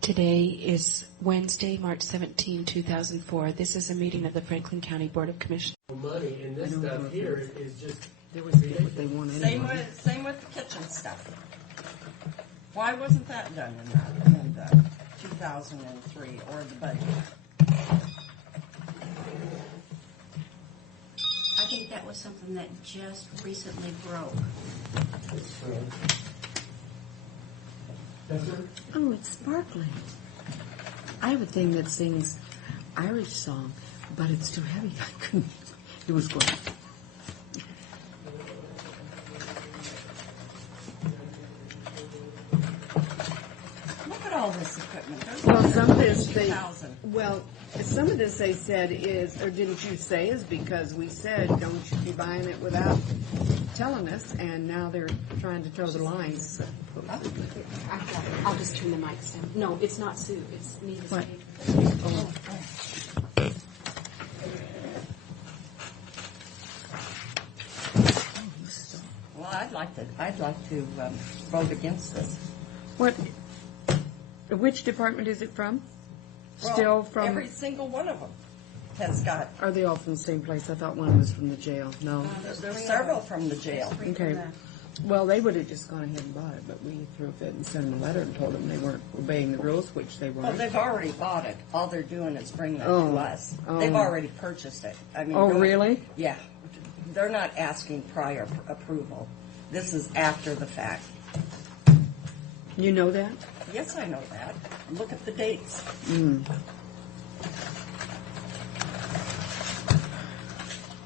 Today is Wednesday, March 17, 2004. This is a meeting of the Franklin County Board of Commissioners. Money, and this stuff here is just They would get what they want anyway. Same with the kitchen stuff. Why wasn't that done in the 2003 or the budget? I think that was something that just recently broke. Yes, sir? Oh, it's sparkling. I have a thing that sings Irish song, but it's too heavy. I couldn't. It was good. Look at all this equipment. There's Well, some of this they 2,000. some of this they said is, or didn't you say, is because we said don't you be buying it without telling us, and now they're trying to toe the lines. I'll just turn the mics down. No, it's not Sue. It's Nita's What? tape. Oh. Well, I'd like to vote against this. What? Which department is it from? Well, Still from? every single one of them has got. Are they all from the same place? I thought one was from the jail. No. There's several from the jail. Okay. Well, they would have just gone ahead and bought it, but we threw a fit and sent them a letter and told them they weren't obeying the rules, which they Well, weren't. they've already bought it. All they're doing is bringing it Oh. to us. Oh. They've already purchased it. I mean, Oh, don't- really? Yeah. They're not asking prior approval. This is after the fact. You know that? Yes, I know that. Look at the dates.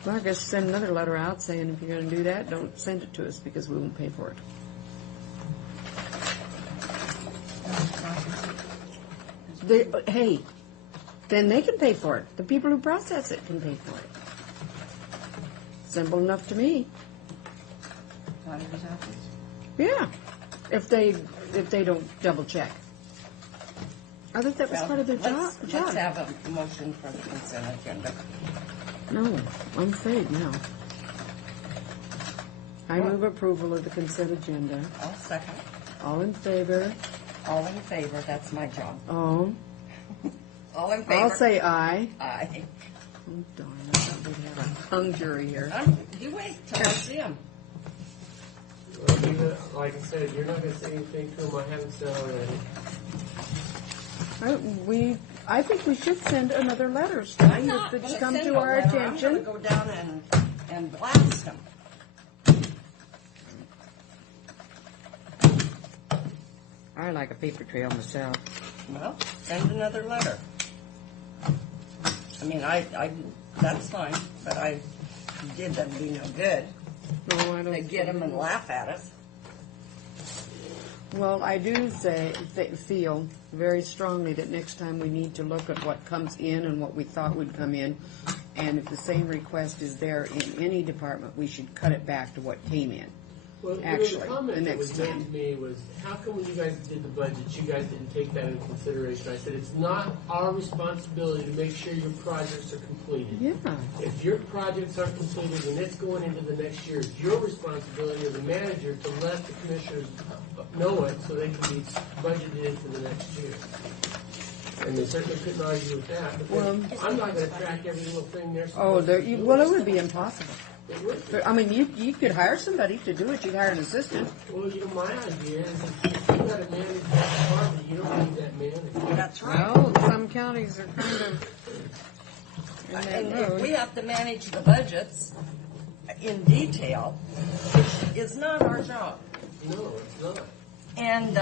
Well, I guess send another letter out saying if you're going to do that, don't send it to us because we won't pay for it. Hey, then they can pay for it. The people who process it can pay for it. Simple enough to me. Auditor's office? Yeah, if they don't double check. I think that was part of their job. Let's have a motion for the consent agenda. No, I'm afraid no. I move approval of the consent agenda. I'll second. All in favor? All in favor, that's my job. Oh. All in favor? I'll say aye. Aye. Oh, darn, I thought we'd have a hung jury here. You wait till I see him. Well, Nita, like I said, you're not going to say anything to them I haven't said already. I think we should send another letter, I'm Stan, not if going it's to come send to a our letter. I'm going attention. to go down and blast him. I like a paper trail myself. Well, send another letter. I mean, that's fine, but I did them be no good. No, I don't. They get them and laugh at us. Well, I do feel very strongly that next time we need to look at what comes in and what we thought would come in, and if the same request is there in any department, we should cut it back to what came in. Well, Actually, the the comment that next was made time. to me was, how come when you guys did the budget, you guys didn't take that into consideration? I said, it's not our responsibility to make sure your projects are completed. Yeah. If your projects are completed and it's going into the next year, it's your responsibility as a manager to let the commissioners know it so they can be budgeted into the next year. And they certainly couldn't argue with that. But Well, I'm not going to track every little thing they're Oh, supposed to do. well, it would be impossible. It would be. But, I mean, you could hire somebody to do it. You'd hire an assistant. Well, my idea is if you got to manage that department, you don't need that manager. That's right. Well, some counties are kind of in that And if we mode. have to manage the budgets in detail, which is not our job. No, it's not. And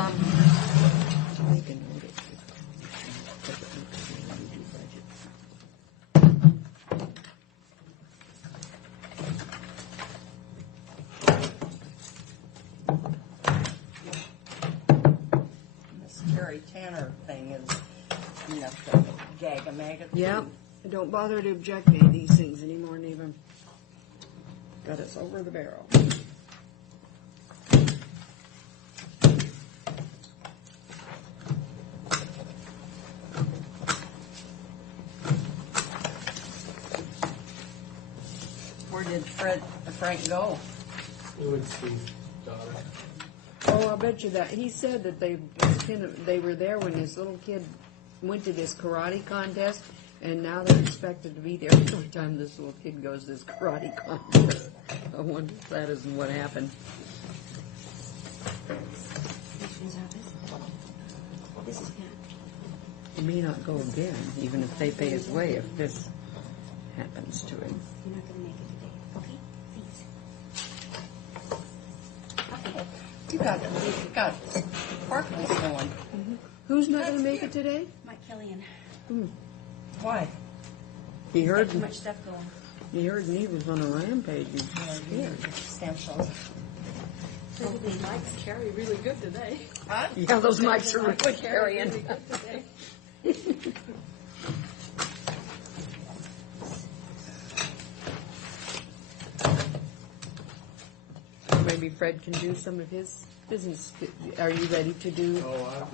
this Terry Tanner thing is enough to gag a maggot. Yeah. Don't bother to object to any of these things anymore, Neva. Got us over the barrel. Where did Frank go? Lewinsky's daughter. Oh, I'll bet you that. He said that they they were there when this little kid went to this karate contest, and now they're expected to be there every time this little kid goes to this karate contest. I wonder if that isn't what happened. Commissioner's office. This is Pat. He may not go again, even if they pay his way, if this happens to him. You're not going to make it today, okay? Thanks. Okay. You got sparkles going. Who's not going to make it today? Mike Killian. Why? He Got heard too much stuff going. he was on a rampage. He's scared. Substantial. The mics carry really good today. Huh? Yeah, those mics are really Carry carrying. really good today. Maybe Fred can do some of his business. Are you ready to do? Oh,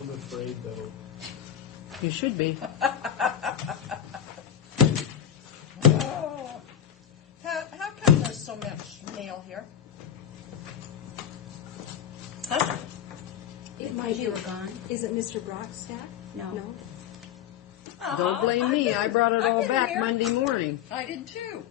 I'm afraid though. You should be. Oh. How come there's so much mail here? Huh? It might You be. were gone. Is it Mr. Brock's staff? No. No. Don't blame me. I brought it all been back here. Monday morning. I did too.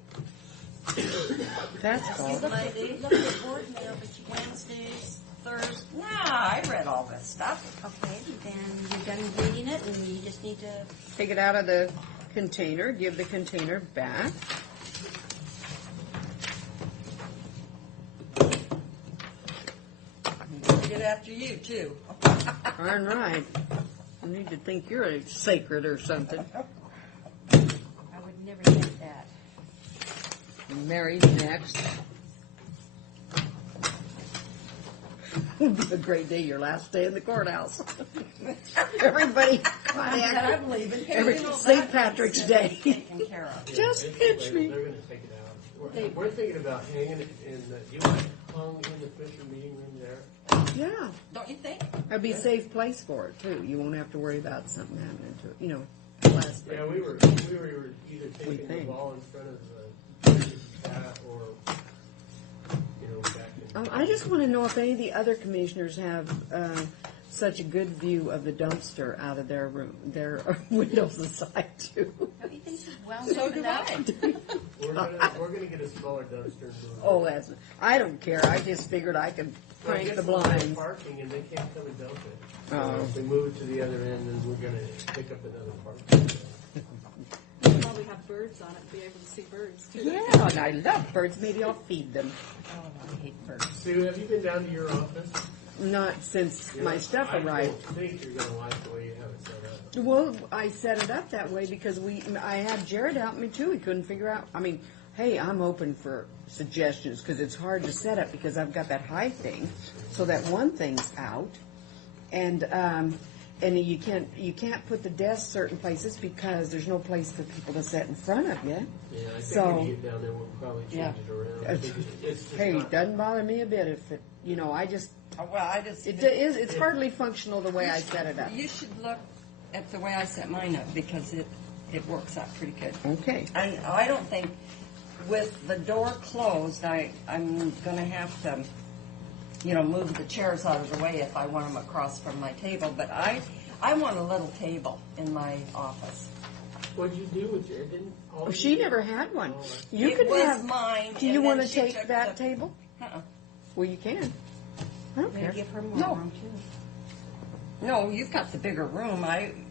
That's You all. looked at board mail, but you Wednesdays, Thursdays. Nah, I read all this stuff. Okay, then you're done reading it, and you just need to. Take it out of the container. Give the container back. Get after you too. Darn right. You need to think you're sacred or something. I would never get that. Married next. It'll be a great day, your last day in the courthouse. Everybody, I'm leaving. St. Patrick's Day. Taken care of. Just Yeah, pitch me. They're gonna take it out. We're thinking about hanging it in the, you want it hung in the Fisher meeting room there? Yeah, Don't you think? that'd be a safe place for it too. You won't have to worry about something happening to it. You know, last Yeah, we were either taking the think. ball in front of the cat or, you know, back in. I just want to know if any of the other commissioners have such a good view of the dumpster out of their room, their windows aside too. Don't you think so? Well, So do enough. I. We're gonna get a smaller dumpster. and move it. Oh, that's. I don't care. I just figured I could Well, I crank guess the we'll have blinds. Parking and they can't come and dump it. Oh. So if we move it to the other end, then we're gonna pick up another parking. We'll probably have birds on it, be able to see birds too. Yeah, and I love birds. Maybe I'll feed them. Oh, I hate birds. Sue, have you been down to your office? Not since my stuff I arrived. don't think you're gonna like the way you have it set up. Well, I set it up that way because I had Jared help me too. He couldn't figure out. I mean, hey, I'm open for suggestions because it's hard to set up because I've got that high thing, so that one thing's out, and you can't put the desk certain places because there's no place for people to sit in front of you. Yeah, I think So- when you get down there, we'll probably change Yeah. it around. I think it's just Hey, not- doesn't bother me a bit if it. You know, I just Oh, well, I just. it's hardly functional the way I set it up. You should look at the way I set mine up because it works out pretty good. Okay. And I don't think with the door closed, I'm going to have to, move the chairs out of the way if I want them across from my table. But I want a little table in my office. What'd you do with your, didn't? all She you- never had one. Oh, You It could was have. mine. Do you and want then to she take took that the- table? Uh-uh. Well, you can. I don't care. Maybe give her more No. room too. No, you've got the bigger room.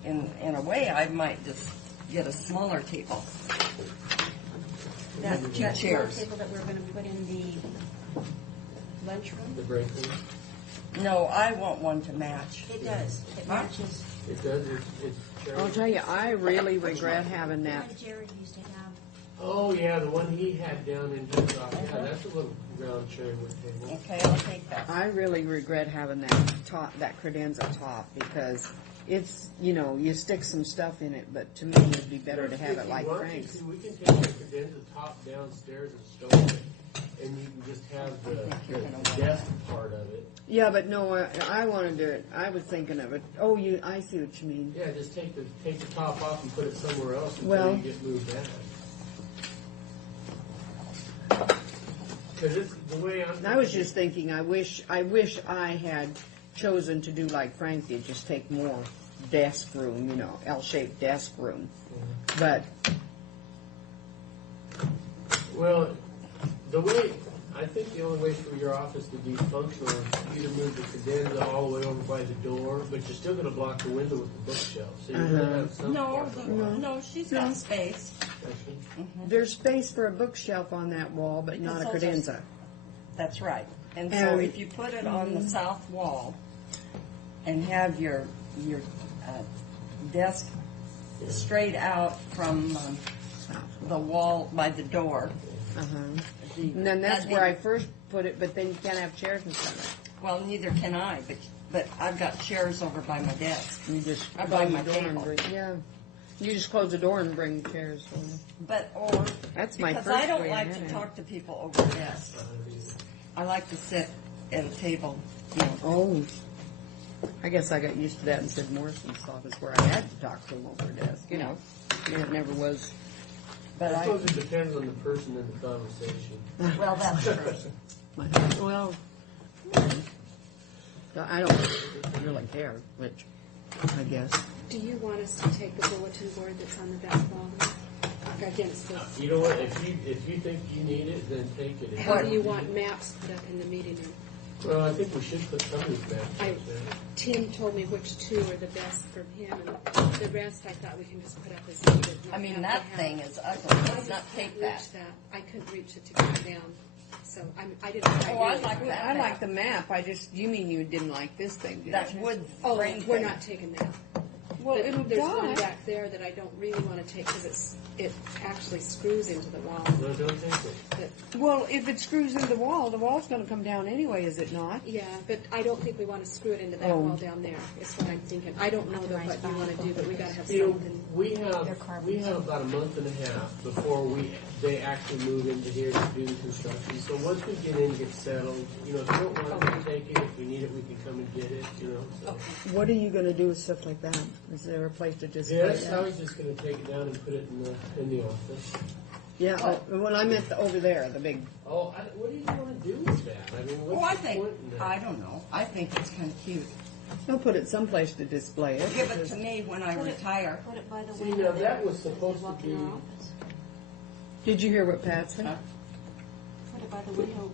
In a way, I might just get a smaller table. That Two that chairs. table that we're going to put in the lunchroom. The break room? No, I want one to match. It does. It Huh? matches. It does, it's cherry. I'll tell you, I really regret having The that. one Jared used to have. Oh, yeah, the one he had down in his office. Yeah, that's a little round cherry wood table. Okay, I'll take that. I really regret having that credenza top because it's, you stick some stuff in it, but to me it'd be better to have it like If you want Frank's. to, we can take the credenza top downstairs and stow it, and you can just have the desk part of it. Yeah, but no, I wanted to. I was thinking of it. Oh, I see what you mean. Yeah, just take the top off and put it somewhere else until Well- you get moved back. Because it's the way I'm. I was just thinking. I wish I had chosen to do like Frank did, just take more desk room, you know, L-shaped desk room. But Well, I think the only way for your office to be functional is either move the cadenza all the way over by the door, but you're still gonna block the window with the bookshelf, so you're gonna have some. No, she's got space. there's space for a bookshelf on that wall, but not a Because those are- credenza. That's right. And so And- if you put it on the south wall and have your desk straight out from the wall by the door. And then that's where I first put it, but then you can't have chairs in front of Well, neither can I, but I've got chairs over by my desk. it. You just Or close by the my door table. and bring, yeah. You just close the door and bring chairs. But, or, That's my because first I don't way like I to had it. talk to people over desks. I like to sit at a table, you know. Oh, I guess I got used to that in Sid Morrison's office where I had to talk to him over a desk, you know. It never was. But I suppose it depends on the person and the conversation. well, that's true. Well, I don't really care, which, I guess. Do you want us to take the bulletin board that's on the back wall against this? You know what, if you think you need it, then take it. How do you want maps put up in the meeting room? Well, I think we should put some of these maps I- up there. Tim told me which two are the best from him, and the rest I thought we can just put up as needed. I mean, not that have- thing is ugly. I Let's just not can't take that. reach that. I couldn't reach it to get it down, so I didn't. Oh, I like that. I like the map, you mean you didn't like this thing, did That's you? wood Oh, frame we're thing. not taking that. Well, But it'll there's one die. back there that I don't really want to take because it actually screws into the wall. No, don't take it. But, Well, if it screws into the wall's gonna come down anyway, is it not? yeah, but I don't think we want to screw it into that Oh. wall down there. Is what I'm thinking. I don't know though what you want to do, but we got to have You know, something. we have about a month and a half before they actually move into here to do the construction. So once we get in, get settled, you know, if you don't want it, we take it. If we need it, we can come and get it, you know, so. What are you gonna do with stuff like that? Is there a place to just? Yes, I was just gonna take it down and put it in the office. Yeah, when I meant over there, the big, Oh, what do you want to do with that? I mean, Oh, I what's the think, point in that? I don't know. I think it's kind of cute. I'll put it someplace to display it. Give it to me when I retire. Put it by the See, window now there. that was supposed to Walk in be- our office. Did you hear what Pat said? Huh? Put it by the window,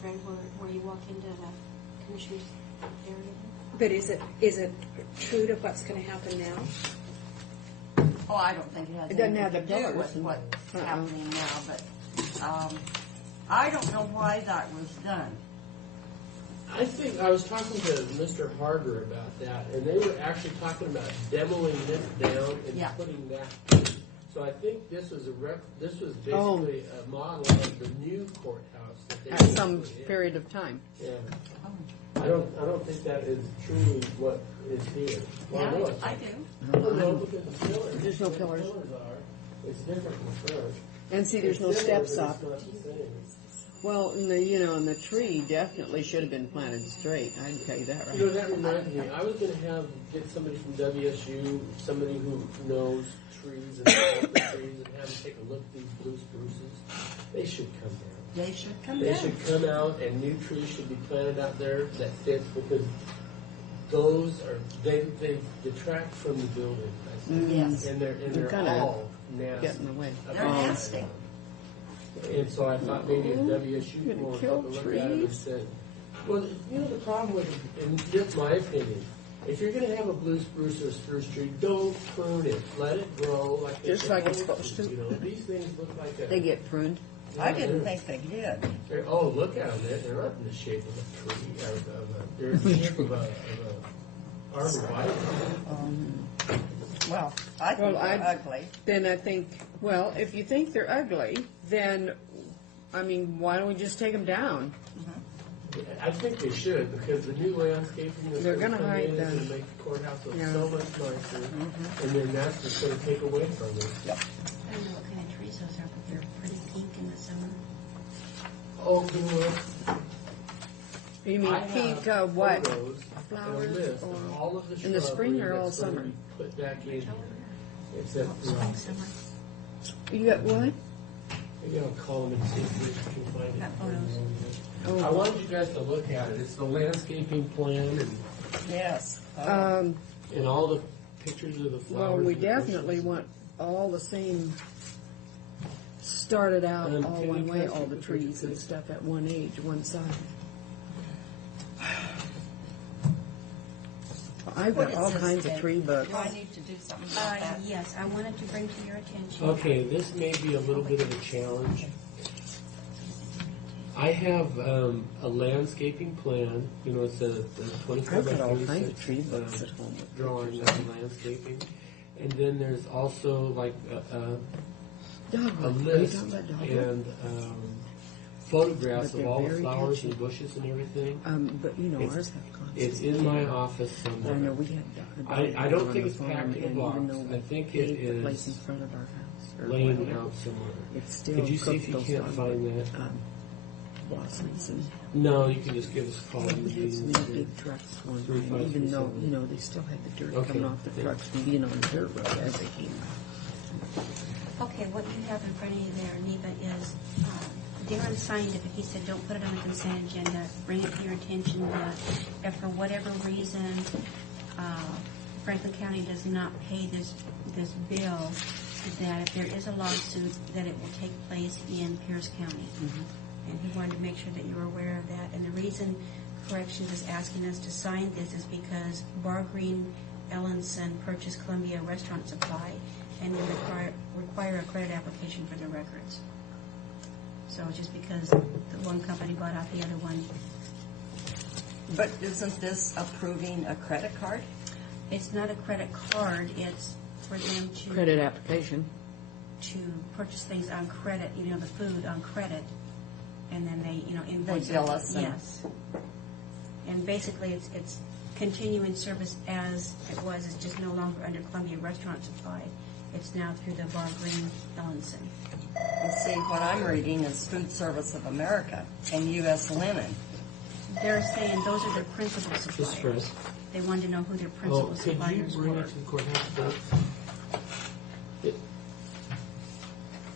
Fred, where you walk into the commissioner's area. But is it true to what's going to happen now? Oh, I don't think it has It doesn't anything have the to do pillars with and- what's happening now, but, I don't know why that was done. I think I was talking to Mr. Harder about that, and they were actually talking about demoing this down and Yeah. putting that. So I think this was basically a model of the new courthouse that they At would some put in. period of time. Yeah. I don't think that is truly what is here. Well, Yeah, no, it's I not. do. Well, no, because the pillars. There's no the pillars. are. It's different from front. And see, there's no It's similar, steps but up. It's not the same. Well, and the tree definitely should have been planted straight. I can tell you that You know, right. that reminds me, I was going to get somebody from WSU, somebody who knows trees and the trees, and have them take a look at these blue spruces. They should come down. They should come They down. should come out, and new trees should be planted out there that fit, because they detract from the building. I think. Yes. And they're kinda all nasty. Get in the way. They're nasty. And so I thought maybe if WSU You're gonna would kill look at it and trees? said, well, you know, the problem with it, in just my opinion, if you're gonna have a blue spruce or a spruce tree, don't prune it. Let it grow like Just like it's supposed to. You know, these things look like They get pruned. I didn't think they did. Oh, look at them. They're not in the shape of a tree. They're in the shape of a arborvitae. Well, I think Well, they're ugly. Then I think, well, if you think they're ugly, then, I mean, why don't we just take them down? I think they should, because the new landscaping that's They're gonna gonna come hide in is the- gonna make the courthouse look Yeah. so much nicer, and then that's just gonna take away from it. I don't know what kind of trees those are, but they're pretty pink in the summer. Oh, you know what? You mean I pink, have what? photos and a Flowers list or of all of the in the spring shrubbery or all that's gonna summer? be Put back in here, except for, Spring, summer. You got what? maybe I'll call them and see if we can find it. Got photos. Oh. I wanted you guys to look at it. It's the landscaping plan, and Yes. And all the pictures of the flowers. Well, we and the definitely bushes. want all the same, started out all can one you way, pass all me the the trees picture, and please? stuff at one age, one side. I've What got is all this, kinds of Dave? tree books. Do I need to do something about that? Yes, I wanted to bring to your attention. Okay, this may be a little bit of a challenge. I have a landscaping plan. You know, it's a 24 I've by got all kinds 36 of tree books at home. with drawing pictures of landscaping. And then there's also like Dogwood. a Are you list talking about dogwood? and photographs But of they're all the very flowers catchy. and bushes and everything. But you know, It's- ours have constants. It's in my office I know somewhere. we had I don't think it's packed in a box. Even though we I think it paved the place is in front of our house, or laying whatever, out somewhere. it's still Could you see cooked if you those can't dogwood, find that? blossoms and No, you can just give us a call in the we had some meeting. big trucks one Three, time, five, even three, though, seven. you know, they still had the dirt Okay. coming off the trucks from being on the dirt road as they came out. Okay, what you have in front of you there, Neva, is Darren signed it, but he said don't put it on the consent agenda. Bring it to your attention that if for whatever reason Franklin County does not pay this bill, that if there is a lawsuit, that it will take place in Pierce County. And he wanted to make sure that you were aware of that. And the reason Corrections is asking us to sign this is because Bar Green Ellenson purchased Columbia Restaurant Supply, and they require a credit application for their records. So just because the one company bought out the other one, But isn't this approving a credit card? it's not a credit card, it's for them to Credit application. purchase things on credit, you know, the food on credit, and then they, you know, invoice. They bill us and- Yes. And basically, it's continuing service as it was, it's just no longer under Columbia Restaurant Supply. It's now through the Bar Green Ellenson. And see, what I'm reading is Food Service of America and U.S. Linen. They're saying those are their principal Just for suppliers. us. They wanted to know who their Oh, principal could you suppliers bring were. it to the courthouse, Doug?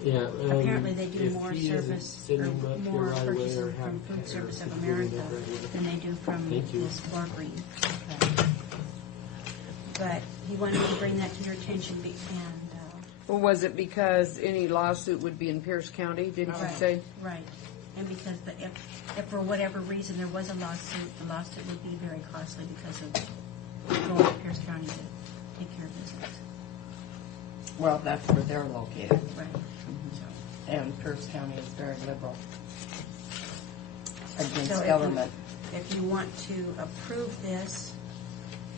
Yeah. Apparently, they do if more he isn't service, sending them up or here more right away, or purchasing have- from Food or Service if of he's doing America it right away. than they do from Thank you. this Bar Green. But he wanted me to bring that to your attention, Well, was it because any lawsuit would be in Pierce County, didn't you say? right. And because if for whatever reason there was a lawsuit, the lawsuit would be very costly because of going to Pierce County to take care of business. Well, that's where they're located. Right. And Pierce County is very liberal against So if you- government. If you want to approve this,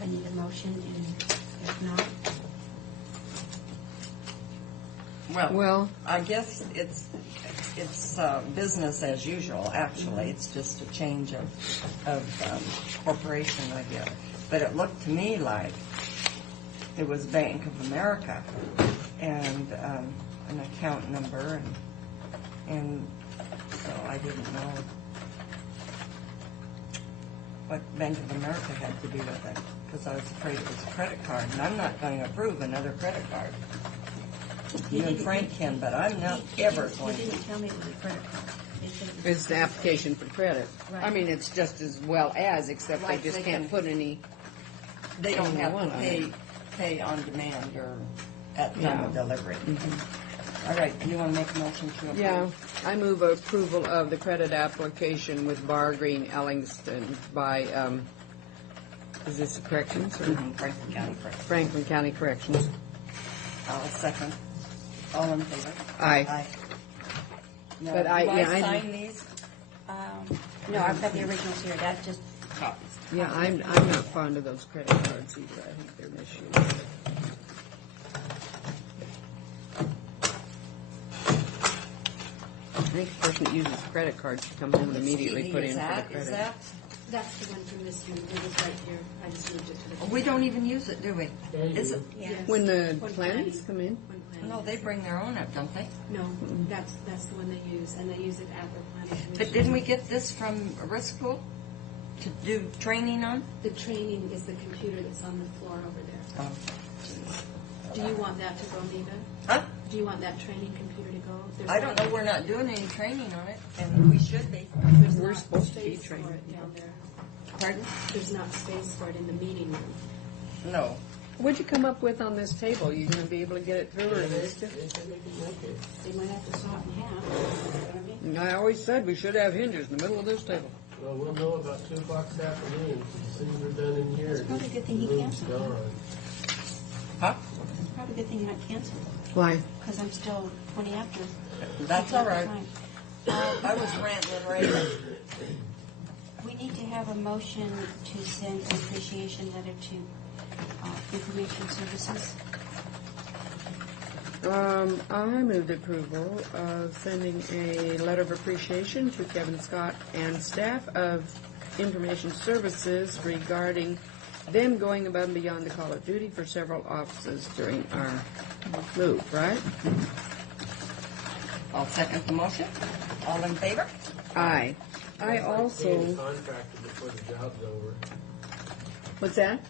I need a motion, and if not, Well, I guess it's business as usual, actually. It's just a change of corporation, I guess. But it looked to me like it was Bank of America and an account number, and so I didn't know what Bank of America had to do with it, because I was afraid it was a credit card, and I'm not going to approve another credit card. He You and didn't- Frank can, but I'm not he ever didn't- going He to. didn't tell me it was a credit card. He said it was- it's the application for credit. I Right. mean, it's just as well as, except they Like just they can't can- put any, They don't have One to on pay on demand or at time of delivery. All right, do you want to make a motion to approve? yeah. I move approval of the credit application with Bar Green Ellingston by, is this corrections or Franklin County Credit. Franklin County Corrections? I'll second. All in favor? Aye. Now, But do I- yeah, I- sign these No, I've got the originals here, that's just, copies? Yeah, I'm not fond of those credit cards either. I think they're misused. I think a person that uses a credit card should come home and immediately put in Is for the that, credit. is that? That's the one from this one. It was right here. I just moved it to the. We don't even use it, do we? Yeah, you Is do. it? yeah. When the When plans come in? When planning. No, they bring their own up, don't they? No, that's the one they use, and they use it at their planning commission. But didn't we get this from a risk pool to do training on? The training is the computer that's on the floor over there. Oh. Do you want that to go, Neva? Huh? Do you want that training computer to go? There's I don't know, one- we're not doing any training on it, and we should be. there's We're not supposed to be space for training it down there. Pardon? There's not space for it in the meeting room. No. What'd you come up with on this table? You gonna be able to get it through, or They is said they can make it. They might have to saw it in half. You know what I mean? I always said we should have hinges in the middle of this table. Well, we'll know about 2 o'clock this afternoon, 'cause as soon as we're done in here. It's probably a good thing he the room's canceled. gone. Huh? It's probably a good thing you're not canceled, Why? because I'm still 20 after. That's all right. Fine. I was ranting and raving. We need to have a motion to send an appreciation letter to Information Services. I moved approval of sending a letter of appreciation to Kevin Scott and staff of Information Services regarding them going above and beyond the call of duty for several offices during our move, right? I'll second the motion. All in favor? Aye. I It's like paying also, the contractor before the job's over. what's that?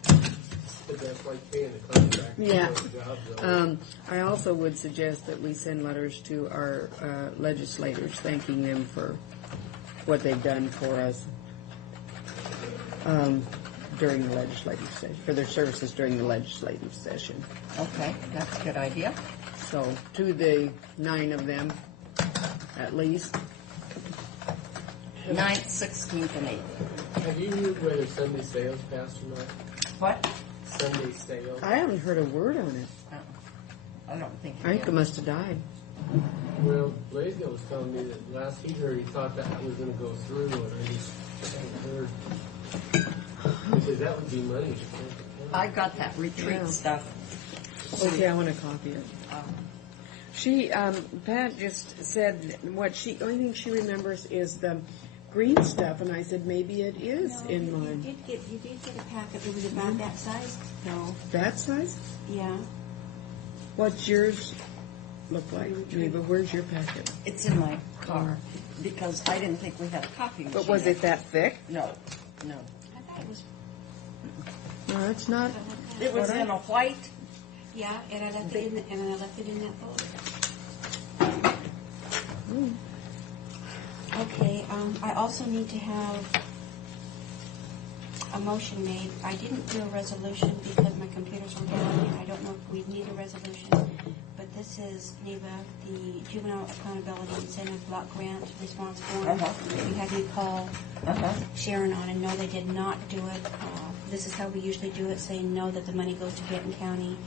But that's like paying the contractor Yeah. before the job's over. I also would suggest that we send letters to our legislators thanking them for what they've done for us during the legislative session, for their services during the legislative session. Okay, that's a good idea. So, to the 9 of them, at least. 9th, 16th, and 8th. Have you heard whether Sunday sales passed or not? What? Sunday sales? I haven't heard a word on it. I don't think I think it must have died. Well, Blaisdell was telling me that last he heard, he thought that was gonna go through, and I just haven't heard. Because that would be money. I got that retreat Yeah. stuff. Okay, I want to copy it. She, Pat just said only thing she remembers is the green stuff, and I said maybe it is No, in you mine. did get a packet. It was about that size, though. That size? Yeah. What's yours look like? Geneva, where's your packet? It's in my car because I didn't think we had a copy machine. But was it that thick? No, no. I thought it was. No, it's not. It was in a white. Yeah, and I left it in that folder. Okay. I also need to have a motion made. I didn't do a resolution because my computers were down, and I don't know if we need a resolution. But this is NEVA, the Juvenile Accountability Incentive Block Grant Response Form. You had me call Sharon on, and no, they did not do it. This is how we usually do it, saying no, that the money goes to Benton County.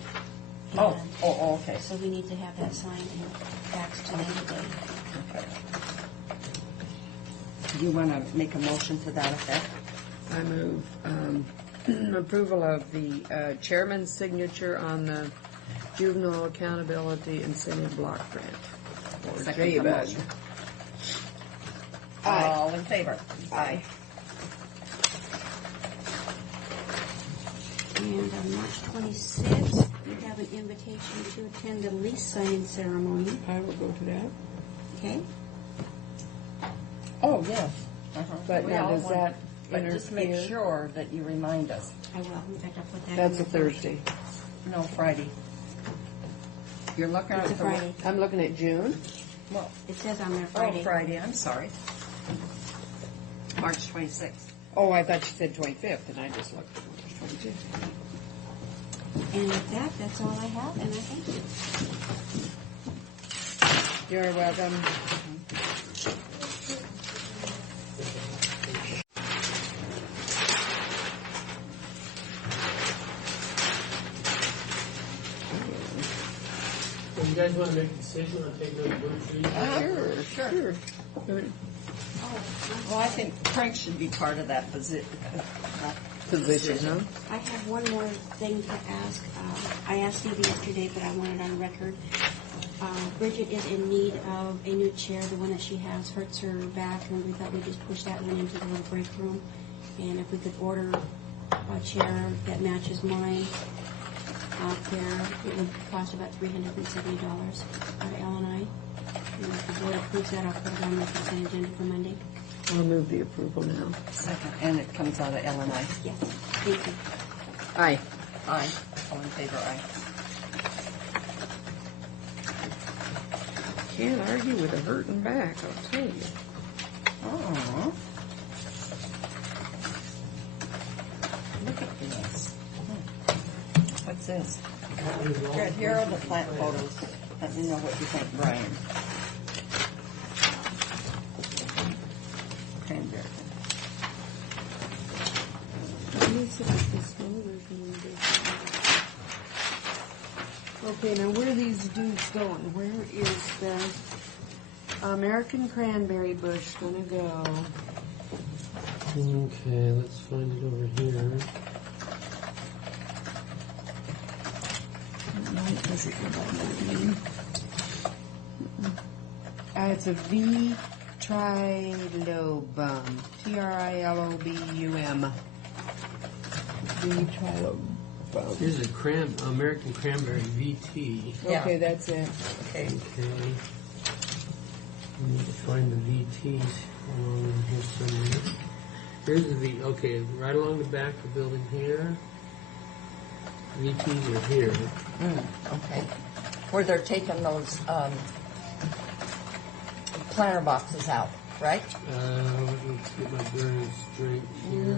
Oh, And okay. so we need to have that signed and faxed to them today. Okay. Do you want to make a motion to that effect? I move approval of the chairman's signature on the Juvenile Accountability Incentive Block Grant. Or Second the JBUG. motion. All in favor? Aye. And on March 26th, we have an invitation to attend the lease signing ceremony. I will go to that. Okay? Oh, yes. But We now, all does want- that But just make interfere? sure that you remind us. I will. In fact, I'll put that That's in a there. Thursday. No, Friday. You're looking at It's a the Friday. I'm looking at June. Well, It says on there oh, Friday. Friday. I'm sorry. March 26th. Oh, I thought you said 25th, and I just looked at March 25th. And with that, that's all I have, and I thank you. You're welcome. So you guys wanna make a decision on taking those blue trees? Sure. Well, I think Frank should be part of that position. Position, huh? I have one more thing to ask. I asked Stevie yesterday, but I want it on record. Bridget is in need of a new chair. The one that she has hurts her back, and we thought we'd just push that one into the little break room. And if we could order a chair that matches mine out there, it would cost about $370 out of L&I. And if the board approves that, I'll put it on the consent agenda for Monday. I'll move the approval now. Second, and it comes out of L&I. Yes, thank you. Aye. Aye. All in favor, aye. Can't argue with a hurting back, I'll tell you. Oh. Since, here are the plant photos. Let me know what you think, Brian. Cranberry. Let me see if this one, there's one. Okay, now where are these dudes going? Where is the American cranberry bush gonna go? Okay, let's find it over here. It's a V trilobum. Trilobum. V trilobum. Here's a American cranberry VT. Yeah. Okay, that's it. Okay. Okay. We need to find the VTs along in here somewhere. Here's the V. Okay, right along the back of the building here. VTs are here. Okay. Where they're taking those planter boxes out, right? Let's get my bearings straight here.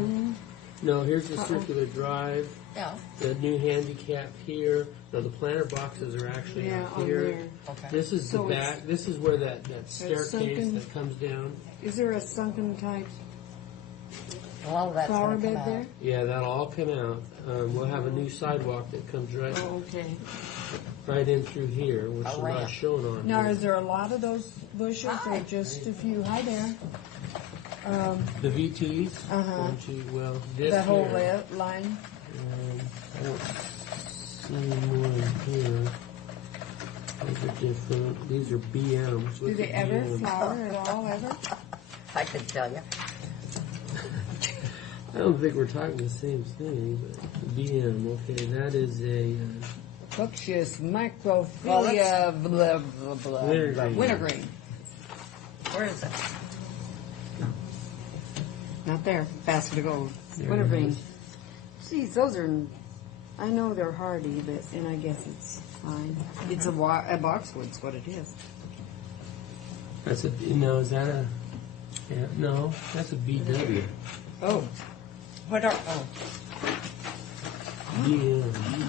No, here's the circular drive. Yeah. The new handicap here. No, the planter boxes are actually Yeah, out on here. there. Okay. This is the So it's- back. This is where that staircase sunken- that comes down. Is there a sunken type A lot of that's flower going to come bed out. there? Yeah, that'll all come out. We'll have a new sidewalk that comes Oh, okay. right in through here, which A is ramp. not shown on Now, here. is there a lot of those bushes or just a few? Hi there. The VTs? Uh-huh. One, two, well, this That whole here. line? I don't see any more in here. These are different. These are BMs. Do Look they at ever BMs. flower at all, ever? I could tell you. I don't think we're talking the same thing, but BM, okay, that is a Buxius Well, microphilia blah, blah, blah. Wintergreen. Wintergreen. Where is it? Not there. Basket of gold. There it Wintergreen. is. Geez, those are, I know they're hardy, but, and I guess it's fine. It's a boxwood's what it is. That's a, no, is that a, yeah, no, that's a BW. Oh. What are, oh, BM.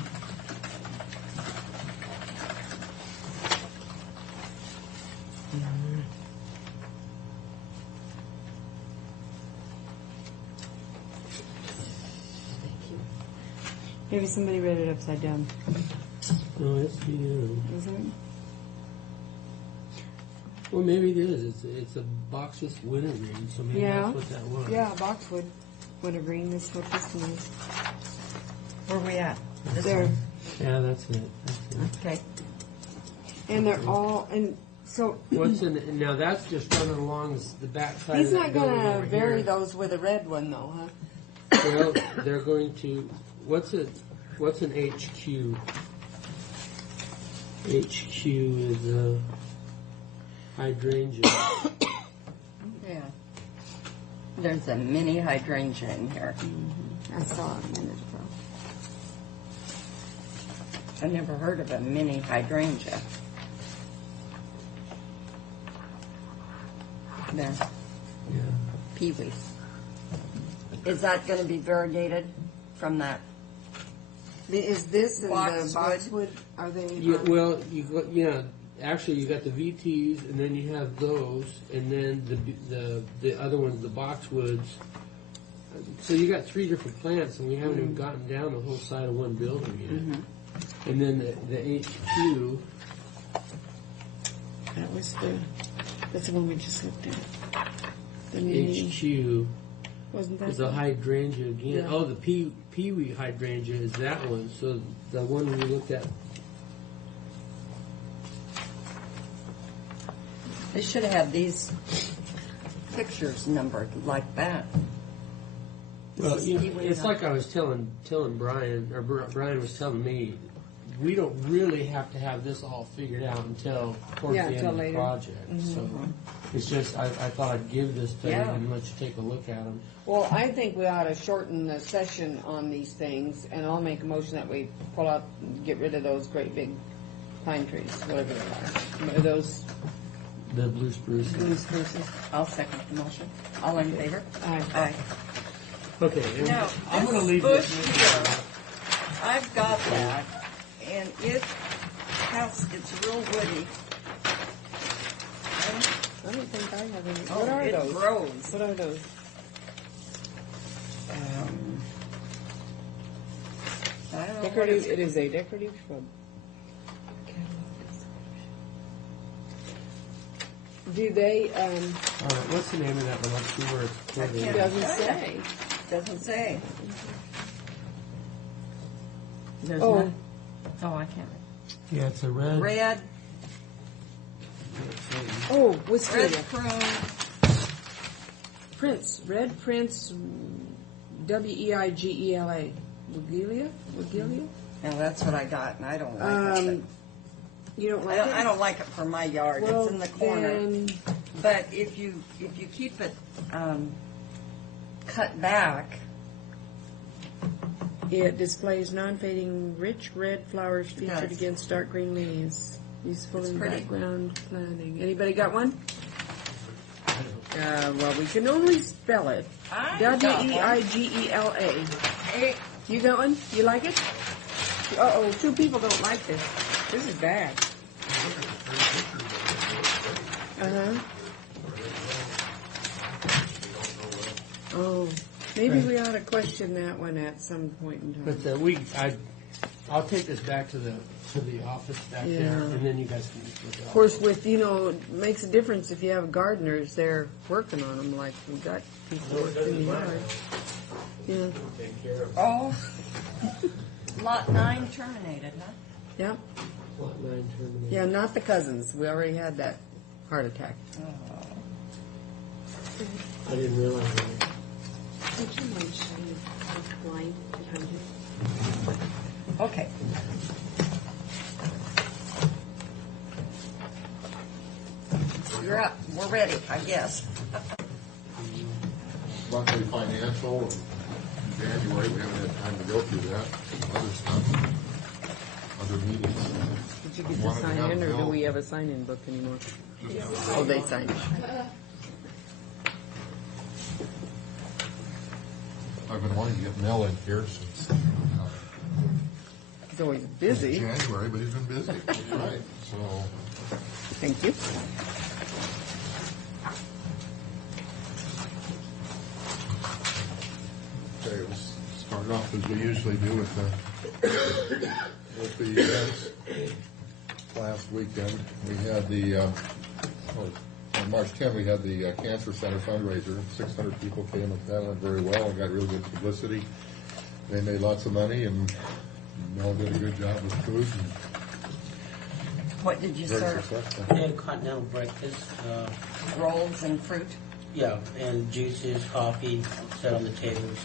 Maybe somebody read it upside down. No, it's BM. Is it? Well, maybe it is. It's a boxless wintergreen, so maybe Yeah. that's what that was. Yeah, boxwood. Wintergreen is what this one is. where are we at? This There. one? Yeah, that's it. That's it. Okay. And they're all, and so, What's in, now that's just running along the back side he's of that not building gonna over vary here. those with a red one though, huh? Well, they're going to, what's an HQ? HQ is a hydrangea. Yeah. There's a mini hydrangea in here. I saw it a minute ago. I never heard of a mini hydrangea. There, Yeah. peewee. Is that going to be variegated from that? Is this and the Boxwood. boxwood, are they? Yeah, well, actually you got the VTs, and then you have those, and then the other ones, the boxwoods. So you got 3 different plants, and we haven't even gotten down the whole side of one building yet. And then the HQ, That was that's the one we just looked at. The mini, HQ wasn't that? is a hydrangea again. Yeah. Oh, the peewee hydrangea is that one. So the one we looked at. They should have these pictures numbered like that. Well, This is you know, peewee it's like I was telling Brian, or Brian was telling me, we don't really have to have this all figured out until towards Yeah, the end till of the later. project. So it's just, I thought I'd give this to you Yeah. and let you take a look at them. Well, I think we ought to shorten the session on these things, and I'll make a motion that we pull out, get rid of those great big pine trees, whatever they are. Those The blue spruce. blue spruces. I'll second the motion. All in favor? Aye. Aye. Okay, and Now, I'm going to this leave bush this with here, I've got that, and it's real woody. I don't think I have any. Oh, What are it those? grows. What are those? I don't know what Decorative. it's- It is a decorative shrub. Do they? What's the name of that one? Let's see where it's I quoted. can't- Doesn't say. Doesn't say. There's Oh. none. Oh, I can't. Yeah, it's a red. Red Oh, wisteria. prune. Prince. Red Prince. Weigela. Weigela. Now that's what I got, and I don't like it. You don't but like it? I don't like it for my yard. Well, It's in the corner. then But if you keep it cut back, it displays non-fading, rich red flowers featured does. against dark green leaves. Useful It's in pretty. background planting. Anybody got one? Well, we can only spell it. I got one. Weigela. Hey, You got one? You like it? Uh-oh, 2 people don't like this. This is bad. Uh-huh. Oh, maybe we ought to question that one at some point in time. But I'll take this back to the office back there, Yeah. and then you guys can just look it Of up. course, it makes a difference if you have gardeners there working on them, like we got people working in the yard. Yeah, Take care of oh, lot 9 terminated, huh? yep. Lot 9 terminated. Yeah, not the cousins. We already had that heart attack. I didn't realize that. Would you mind shutting the blind behind you? Okay. You're up. We're ready, I guess. Monthly financial, in January, we haven't had time to go through that, other stuff, other meetings. Did you get the Wanted to sign have in, or do Bill- we have a sign-in book anymore? Oh, they signed it. I've been wanting to get Mel in here since He's always busy. January, but he's been busy, that's right, so. Thank you. Okay, let's start off as we usually do with the events. Last weekend, we had on March 10th, we had the Cancer Center fundraiser. 600 people came, and that went very well and got real good publicity. They made lots of money, and Mel did a good job with food. What did you Very serve? successful. And continental breakfast, Rolls and fruit? yeah, and juices, coffee, set on the tables.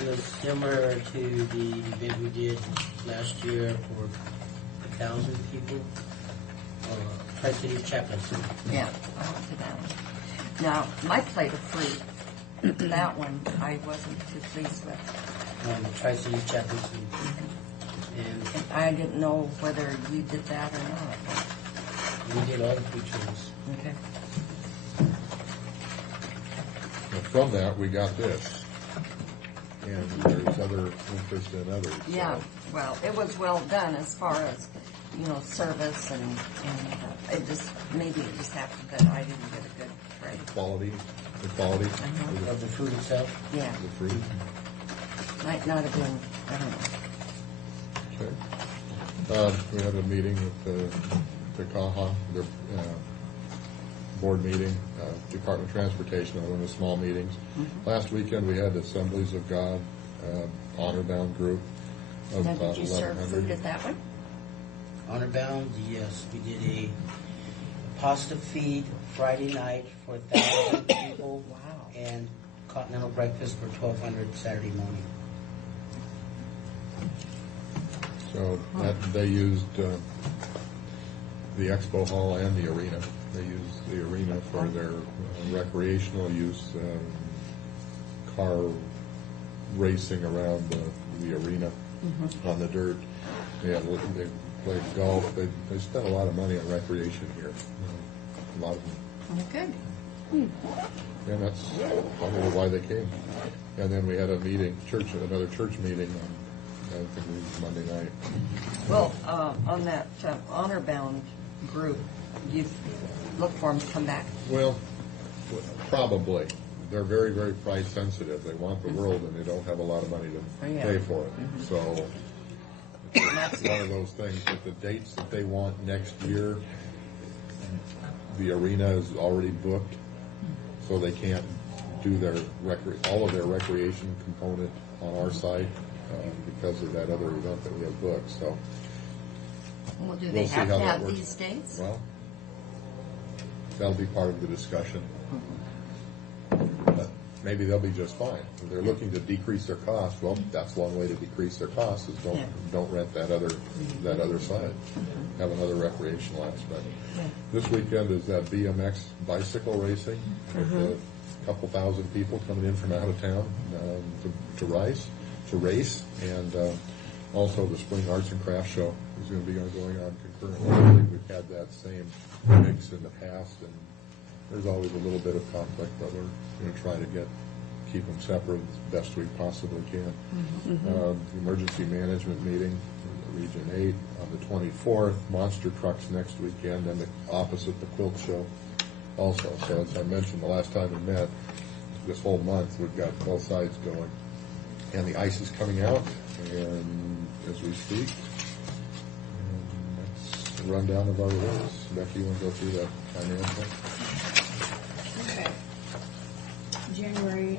It was similar to the event we did last year for 1,000 people. Tri-City Chaplaincy. Yeah, I went to that one. Now, my plate of fruit, that one I wasn't too pleased with. Tri-City Chaplaincy. And I didn't know whether you did that or not. we did all the food trays. Okay. And from that, we got this. And there's other interest in others. so. Yeah, well, it was well done as far as, service and it just, maybe it just happened that I didn't get a good trade. The quality Uh-huh. Of the food itself. Yeah, of the fruit. might not have been, I don't know. Okay. We had a meeting with the CAHA, their board meeting, Department of Transportation, one of the small meetings. Last weekend, we had Assemblies of God, honor bound group of Now, about did you serve food 1,100. at that one? Honor Bound, yes. We did a pasta feed Friday night for 1,000 people. Wow. And continental breakfast for 1,200 Saturday morning. So they used the expo hall and the arena. They used the arena for their recreational use, car racing around the arena on the dirt. Yeah, they played golf. They spent a lot of money on recreation here. A lot of them. Good. And that's probably why they came. And then we had a meeting, another church meeting on I think it was Monday night. Well, on that honor bound group, you look for them to come back. Well, probably. They're very, very price sensitive. They want the world, and they don't have a lot of money to Yeah. pay for it. So it's one of those things. But the dates that they want next year, the arena is already booked, so they can't do their all of their recreation component on our site because of that other event that we have booked. So Well, do they we'll see have how to that have works. these dates? Well, that'll be part of the discussion. But maybe they'll be just fine. If they're looking to decrease their costs, well, that's one way to decrease their costs is don't rent that other side. Have another recreational aspect. This weekend is that BMX bicycle racing with a couple thousand people coming in from out of town to race, and also the Spring Arts and Crafts Show is going to be going on concurrently. We've had that same mix in the past, and there's always a little bit of conflict, but we're going to try to keep them separate as best we possibly can. The emergency management meeting, Region 8, on the 24th, monster trucks next weekend, and opposite the quilt show also. So as I mentioned the last time we met, this whole month we've got both sides going. And the ice is coming out, and as we speak, and that's the rundown of our rules. Becky, you want to go through that financial? Okay. January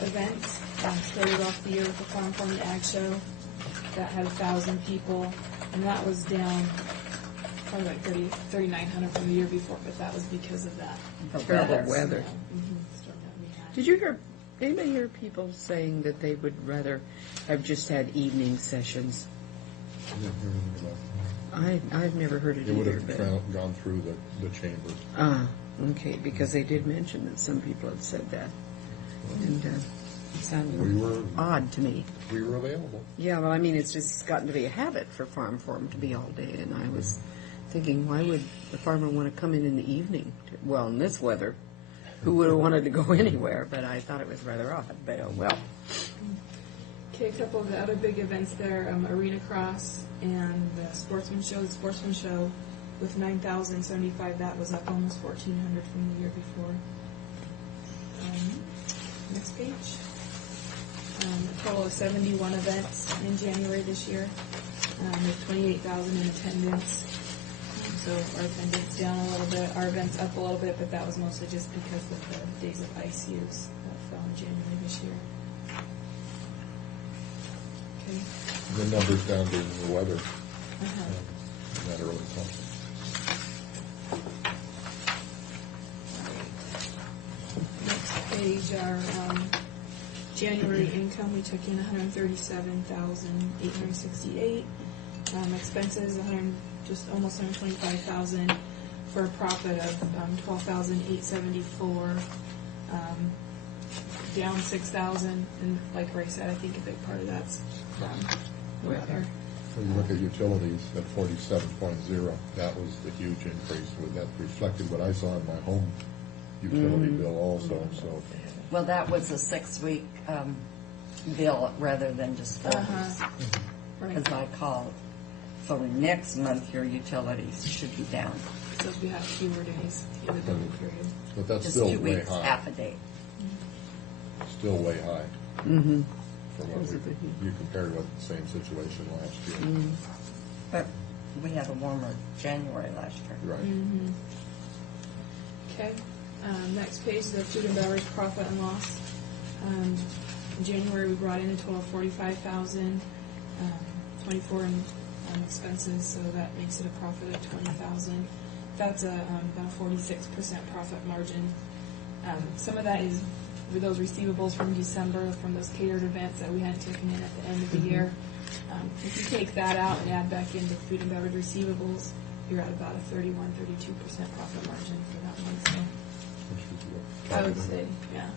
events. Started off the year with the Farm Farm and Ag Show. That had 1,000 people, and that was down probably like 3,900 from the year before, but that was because of that Terrible weather. storm that we had. Did you hear, anybody hear people saying that they would rather have just had evening sessions? I've never heard it It would either. have gone through the chambers. Okay, because they did mention that some people had said that. And it We sounded were odd to me. available. Yeah, well, I mean, it's just gotten to be a habit for Farm Forum to be all day, and I was thinking, why would the farmer want to come in the evening? Well, in this weather, who would have wanted to go anywhere? But I thought it was rather odd, but oh well. Okay, a couple of the other big events there, Arena Cross and the Sportsman Show. The Sportsman Show with 9,075, that was up almost 1,400 from the year before. Next page. A total of 71 events in January this year, with 28,000 in attendance. So our attendance down a little bit, our events up a little bit, but that was mostly just because of the days of ice use that fell in January this year. Okay. The numbers down to the weather. Uh-huh. That early something. Next page, our January income, we took in $137,868. Expenses, just almost $125,000 for a profit of $12,874. Down $6,000, and like Ray said, I think a big part of that's from weather. When you look at utilities at 47.0, that was the huge increase. That reflected what I saw in my home utility bill also. So Well, that was a 6-week bill rather than just 4 weeks, Right. as I call it. So next month, your utilities should be down. So we have fewer days in the billing period. but that's Just still 2 way weeks, high. half a day. Still way high. Mm-hmm. For what you compared with the same situation last year. But we had a warmer January last year. Right. Okay. Next page, the food and beverage profit and loss. In January, we brought in a total of $45,000, 24 in expenses, so that makes it a profit of $20,000. That's about a 46% profit margin. Some of that is with those receivables from December, from those catered events that we hadn't taken in at the end of the year. If you take that out and add back in the food and beverage receivables, you're at about a 31-32% profit margin for that one. So Which is what I would say, yeah.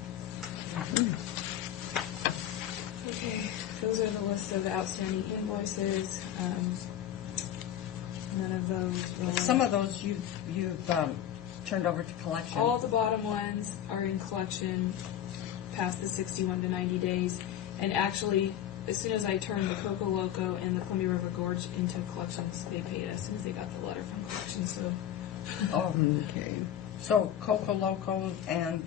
Okay, those are the list of outstanding invoices. None of those will. Some of those you've turned over to collection. All the bottom ones are in collection past the 61 to 90 days. And actually, as soon as I turned the Coco Loco and the Columbia River Gorge into collections, they paid as soon as they got the letter from collections. So Oh, Okay. so Coco Loco and,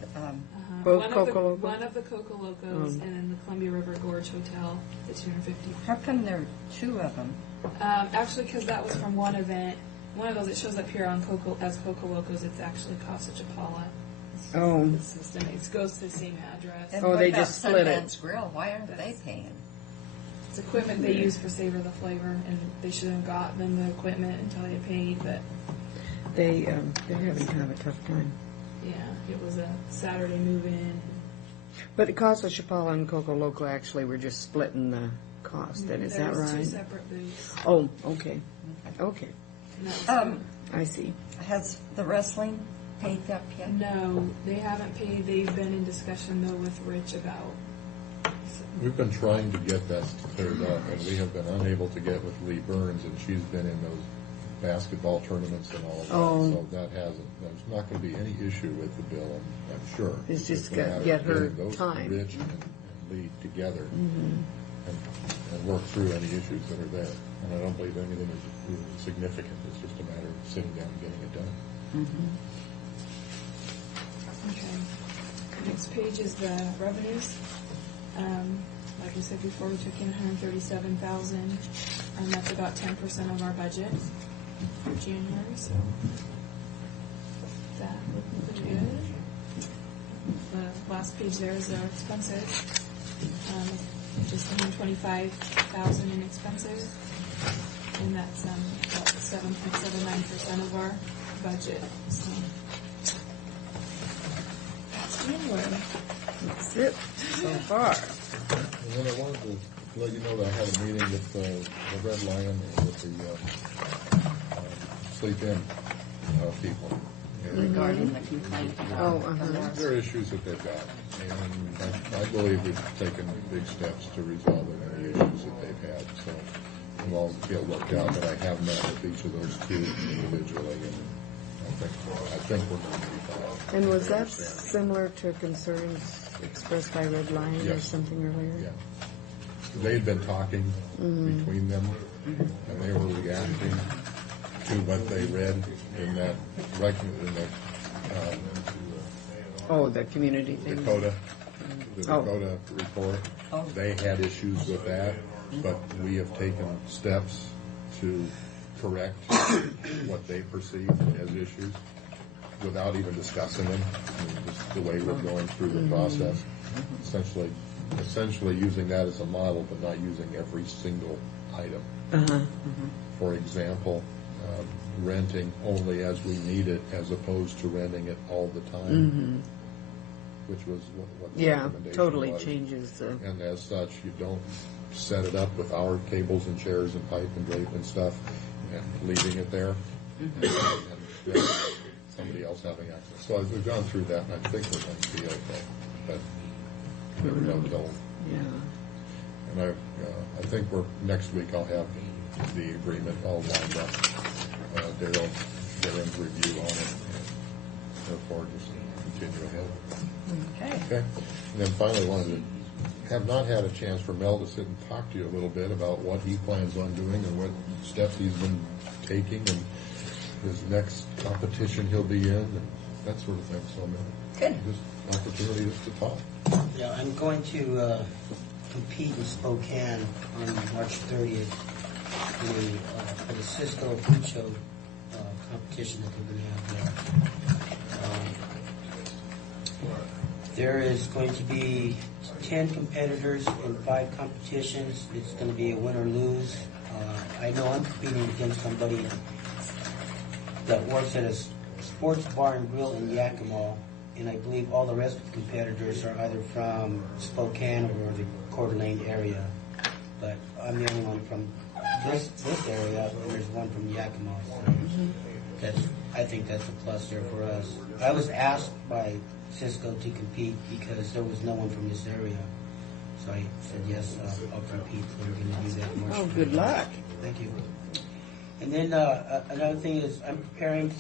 Both one Coco of the, Locos? one of the Coco Locos, and then the Columbia River Gorge Hotel, the 250. how come there are two of them? Actually, because that was from one event. One of those, it shows up here on Coco as Coco Locos. It's actually Casa Chapala. Oh, The system. It goes to the same address. And Oh, what they about just split it. Sundance Grill? Why aren't they paying? It's equipment they use for Savor the Flavor, and they should have gotten the equipment until they paid. But they're having kind of a tough time. yeah, it was a Saturday move-in. But Casa Chapala and Coco Loco actually were just splitting the cost, then, is that There was two right? separate booths. Oh, okay. Okay, And that was I see. Has the wrestling paid up yet? no, they haven't paid. They've been in discussion though with Rich about. We've been trying to get that cleared up, and we have been unable to get with Lee Burns, and she's been in those basketball tournaments and all of that. Oh. So there's not going to be any issue with the bill, I'm sure. It's just a matter of get her getting those time. Rich and Lee together and work through any issues that are there. And I don't believe anything is significant. It's just a matter of sitting down and getting it done. Okay. The next page is the revenues. Like I said before, we took in $137,000, and that's about 10% of our budget for January. So that looked pretty good. The last page there is our expenses. Just $125,000 in expenses, and that's about 7.79% of our budget. So that's January. That's it so far. And then I wanted to let you know that I had a meeting with the Red Lion and with the Sleep In people. And Regarding the complaint Oh, about there are issues that they've got, and I believe we've taken big steps to resolving any issues that they've had, so it'll all get worked out, but I have met with each of those two individually, and I think we're going to be fine. And was that similar to concerns expressed by Red Lion or Yes. something earlier? Yeah. They had been talking between them, and they were reacting to what they read in that Oh, the community thing? Dakota, the Oh. Dakota report. Oh. They had issues with that, but we have taken steps to correct what they perceive as issues without even discussing them. I mean, just the way we're going through the process. Essentially using that as a model, but not using every single item. For example, renting only as we need it as opposed to renting it all the time, which was what the Yeah, recommendation totally was. changes the, And as such, you don't set it up with our tables and chairs and pipe and drape and stuff and leaving it there. And then somebody else having access. So we've gone through that, and I think we're going to be okay. But you never know till. yeah. And I think next week I'll have the agreement all lined up. Daryl's review on it, and therefore just continue ahead. Okay. Okay. And then finally, wanted to have not had a chance for Mel to sit and talk to you a little bit about what he plans on doing and what steps he's been taking and his next competition he'll be in and that sort of thing. So, Good. just opportunity just to talk. Yeah, I'm going to compete in Spokane on March 30th for the Cisco Food Show competition that they're going to have there. There is going to be 10 competitors in 5 competitions. It's going to be a win or lose. I know I'm competing against somebody that works at a sports bar and grill in Yakima, and I believe all the rest of the competitors are either from Spokane or the Coeur d'Alene area. But I'm the only one from this area, and there's one from Yakima. So I think that's a plus there for us. I was asked by Cisco to compete because there was no one from this area. So I said, yes, I'll compete. So we're going to do that. March Oh, good 30th. luck. Thank you. And then another thing is I'm preparing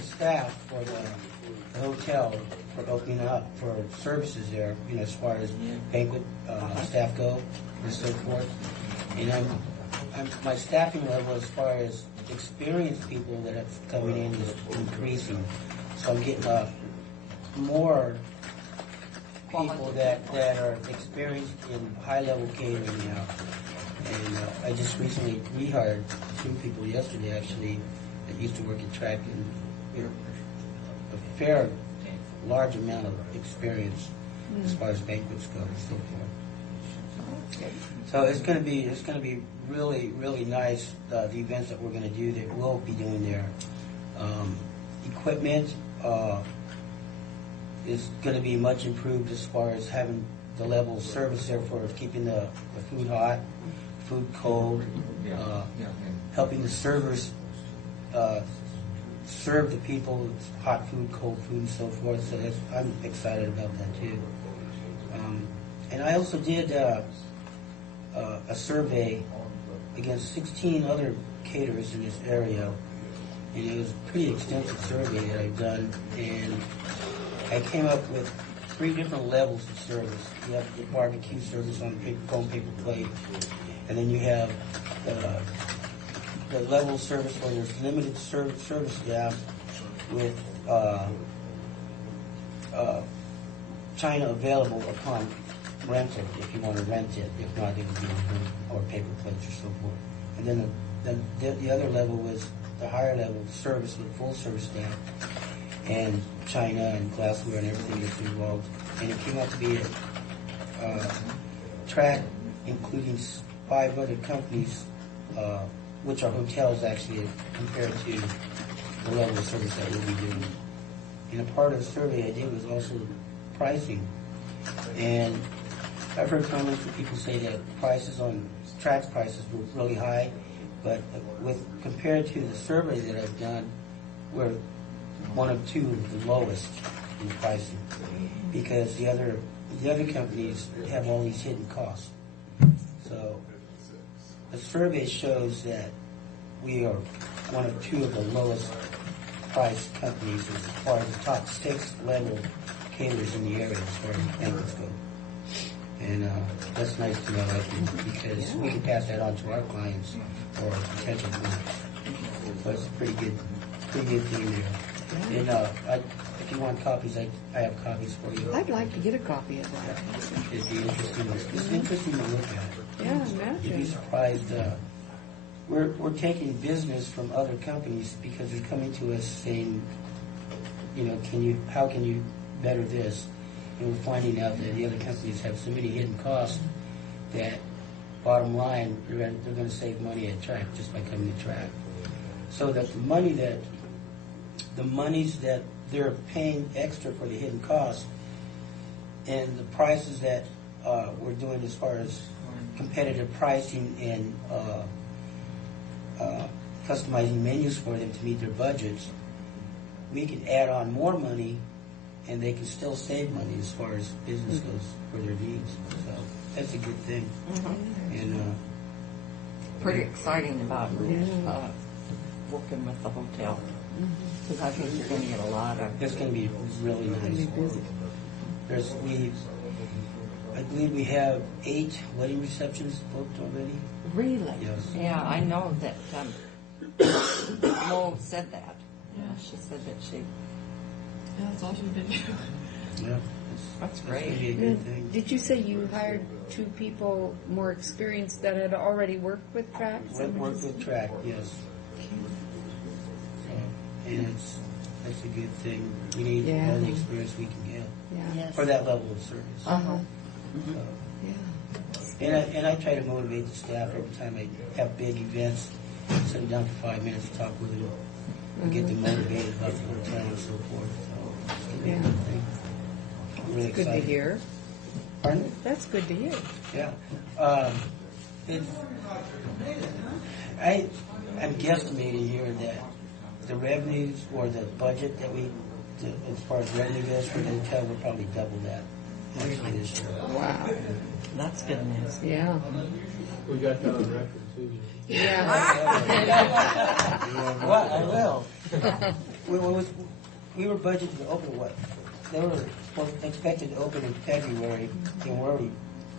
staff for the hotel for opening up for services there, as far as banquet staff go and so forth. And my staffing level as far as experienced people that are coming in is increasing. So I'm getting more people that are experienced in high-level catering now. And I just recently rehired 2 people yesterday, actually, that used to work at Track, and a fair, large amount of experience as far as banquets go and so forth. So it's going to be really, really nice. The events that we're going to do, that we'll be doing there. Equipment is going to be much improved as far as having the level of service there for keeping the food hot, food cold, helping the servers serve the people with hot food, cold food, and so forth. So I'm excited about that too. And I also did a survey against 16 other caterers in this area, and it was a pretty extensive survey that I've done, and I came up with 3 different levels of service. You have the barbecue service on foam paper plate, and then you have the level of service where there's limited service staff with china available upon rental if you want to rent it. If not, it would be or paper plates or so forth. And then the other level was the higher level of service with full service staff and china and glassware and everything that's involved. And it came out to be a track including 5 other companies, which are hotels actually, compared to the level of service that we'll be doing. And a part of the survey I did was also pricing. And I've heard comments where people say that prices on Track's prices were really high, but compared to the survey that I've done, we're one of 2 of the lowest in pricing, because the other companies have all these hidden costs. So the survey shows that we are one of 2 of the lowest priced companies as far as the top 6 level caterers in the area as far as banquets go. And that's nice to know, because we can pass that on to our clients or potential clients. So it's a pretty good thing there. And if you want copies, I have copies for you. I'd like to get a copy of that. It'd be interesting. It's interesting to look at. Yeah, You'd be imagine. surprised. We're taking business from other companies because they're coming to us saying, how can you better this? And we're finding out that the other companies have so many hidden costs that, bottom line, they're going to save money at Track just by coming to Track. So that the monies that they're paying extra for the hidden costs and the prices that we're doing as far as competitive pricing and customizing menus for them to meet their budgets, we can add on more money and they can still save money as far as business goes for their needs. So that's a good thing. And Pretty exciting about working with the hotel, because I think you're going to get a lot of. it's going to be really nice. I believe we have 8 wedding receptions booked already. Really? Yes. Yeah, I know that. Mo said that. Yeah, she said that she. Yeah, that's all she's been doing. Yeah, That's That's going to great. be a good thing. Did you say you hired 2 people more experienced that had already worked with Track? Work with Track, yes. And that's a good thing. We need all the experience we can get Yeah. Yes. for that level of service. Uh-huh. Yeah. And I try to motivate the staff every time I have big events. Sit them down for 5 minutes to talk with them and get them motivated about the hotel and so forth. So it's going to be a good thing. I'm really Good to excited. hear. Pardon? That's good to hear. Yeah. I'm guesstimating here that the revenues or the budget that as far as revenue goes for the hotel, will probably double that actually this year. Wow. That's good news. Yeah. We got that on record. too. What, I will. We were budgeted to open what? They were expected to open in February, and we're already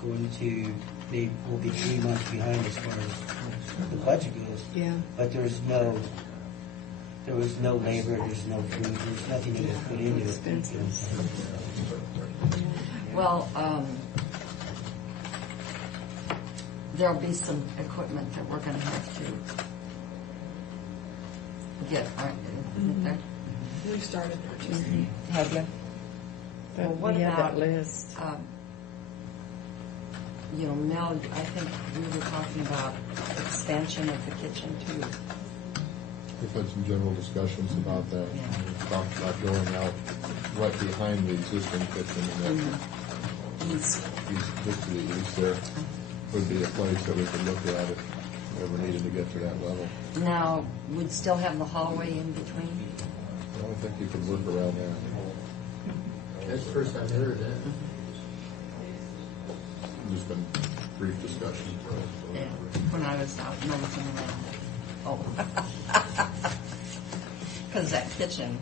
going to, they will be 3 months behind as far as the budget goes. Yeah. But there was no labor, there's no food, there's nothing that was put into it. Expenses. Well, there'll be some equipment that we're gonna have to get, aren't there? We've started purchasing. Have you? But Well, what we have about, that list. Mel, I think we were talking about expansion of the kitchen too. We've had some general discussions about that. Yeah. We've talked about going out right behind the existing kitchen and then East. just to the east there would be a place that we could look at if we ever needed to get to that level. Now, we'd still have the hallway in between? I don't think you could work around that. That's the first I've heard of that. Just been brief discussion. Yeah, when I was out nosing around. Oh. Because that kitchen,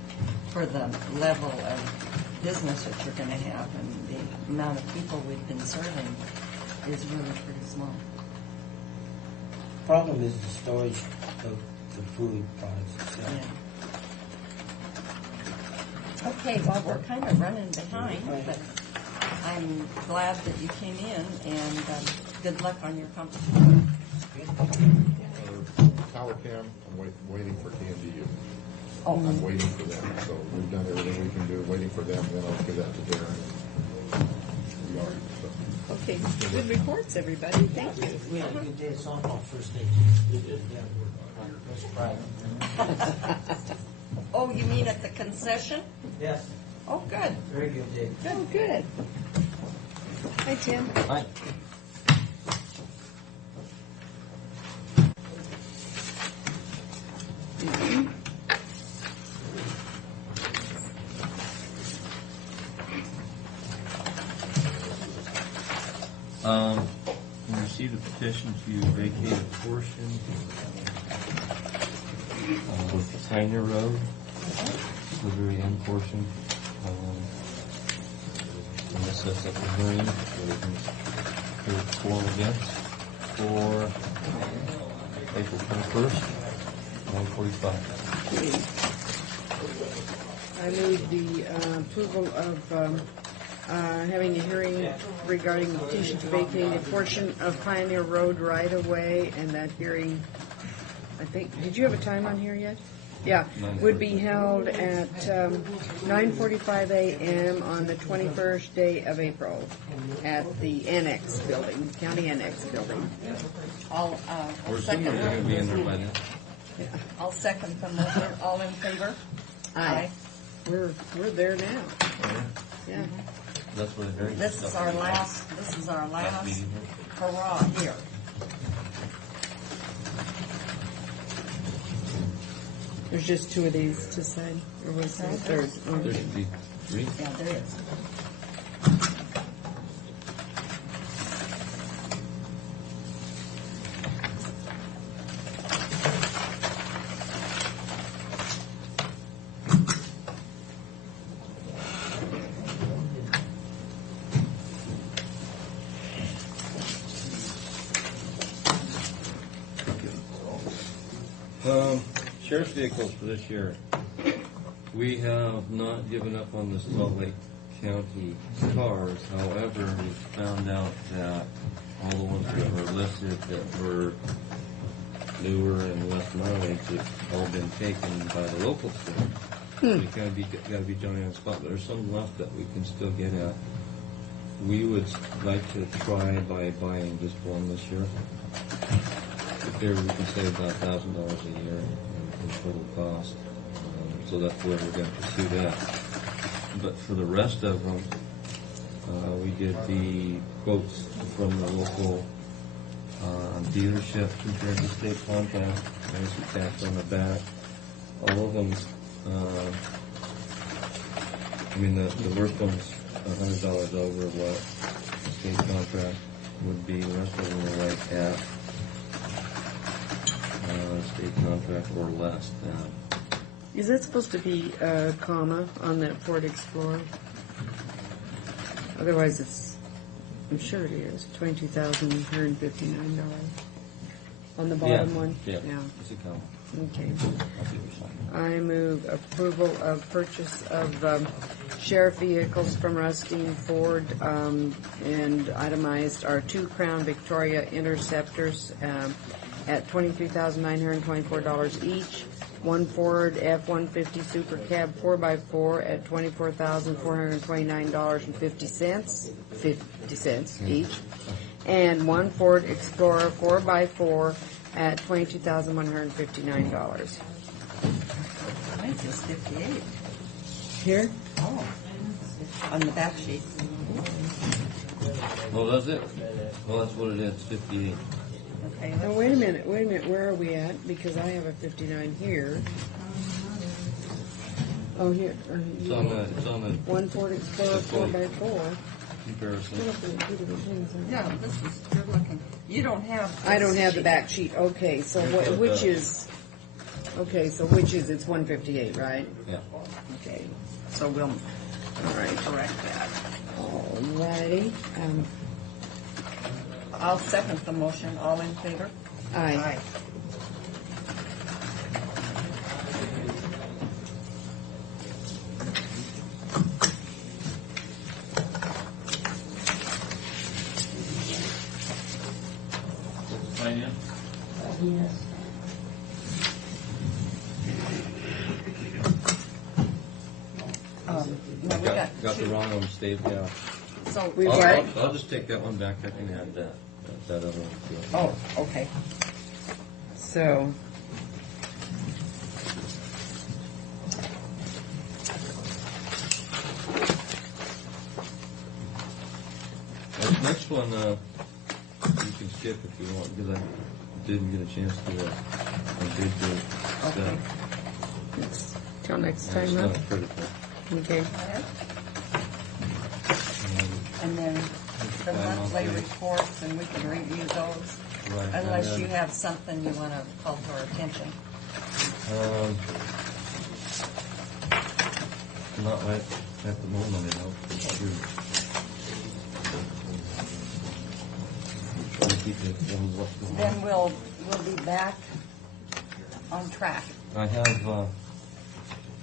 for the level of business that you're gonna have and the amount of people we've been serving is really pretty small. Problem is the storage of the food products itself. Yeah. Okay, well, we're kind of running behind, but I'm glad that you came in, and good luck on your competition. Tower Cam, I'm waiting for KMDU. Oh, I'm waiting for them, so we've done everything we can do, waiting for them, then I'll give that to Darren. And we are, so. Okay, good reports, everybody. Thank you. We had a good day of softball first day. Oh, you mean at the concession? Yes, Oh, good. very good day. Oh, good. Hi, Tim. Hi. We received a petition to vacate a portion of Pioneer Road, the very end portion. And this sets up a hearing that we can hear for and against for April 21st, 1:45. I move the approval of having a hearing regarding the petition to vacate a portion of Pioneer Road right-of-way, and that hearing, I think, did you have a time on here yet? Yeah, would be held at 9:45 a.m. on the 21st day of April at the Annex Building, County Annex Building. I'll We're second assuming they're going to be in there that. by then. I'll second the motion. All in favor? Aye. We're there now. Yeah. That's where the hearing This is our last meeting here. hurrah here. There's just two of these to sign, or was there a third? Oh, There should be 3. Yeah, there is. Sheriff's vehicles for this year. We have not given up on the Salt Lake County cars. However, we found out that all the ones that were listed that were newer and less mileage have all been taken by the local store. We gotta be Johnny on the spot. There's some left that we can still get at. We would like to try by buying just one this year. There we can save about $1,000 a year in total cost. So that's where we're going to pursue that. But for the rest of them, we did the quotes from the local dealership compared to state contract. There's the tax on the back. All of them, the worst one's $100 over what the state contract would be. The rest of them are right at contract or less than. Is that supposed to be a comma on that Ford Explorer? Otherwise, it's, I'm sure it is, $22,159. On the bottom one? Yeah, it's a count. Okay. I'll see what you're saying. I move approval of purchase of sheriff vehicles from Rustine Ford, and itemized are 2 Crown Victoria Interceptors at $23,924 each, 1 Ford F-150 Super Cab 4x4 at $24,429.50 each, and 1 Ford Explorer 4x4 at $22,159. Mine says 58. Here? Oh, on the back sheet. Oh, that's it? Well, that's what it is, 58. Okay. Now, wait a minute, where are we at? Because I have a 59 here. Oh, here. It's on the 1 Ford Explorer 4x4. comparison. Yeah, this is, you're looking, you don't have. I don't have the sheet. back sheet. Okay, so which is, it's 158, right? Yeah. Okay, So we'll all right. correct that. All righty. I'll second the motion. All in favor? Aye. Finance? No, we got Got the two. wrong one staved out. So We I'll, what? I'll just take that one back. I can add that other one to it. Oh, okay. So, This next one, you can skip if you want, because I didn't get a chance to, I did do it. Okay. till next It's time, huh? not critical. Okay. And then the Five monthly monthly. reports, and we can review those. Right. Unless and you then, have something you want to call to our attention. Not right at the moment, Shoot. Try to keep it on what's going on. Then we'll be back on track. I have,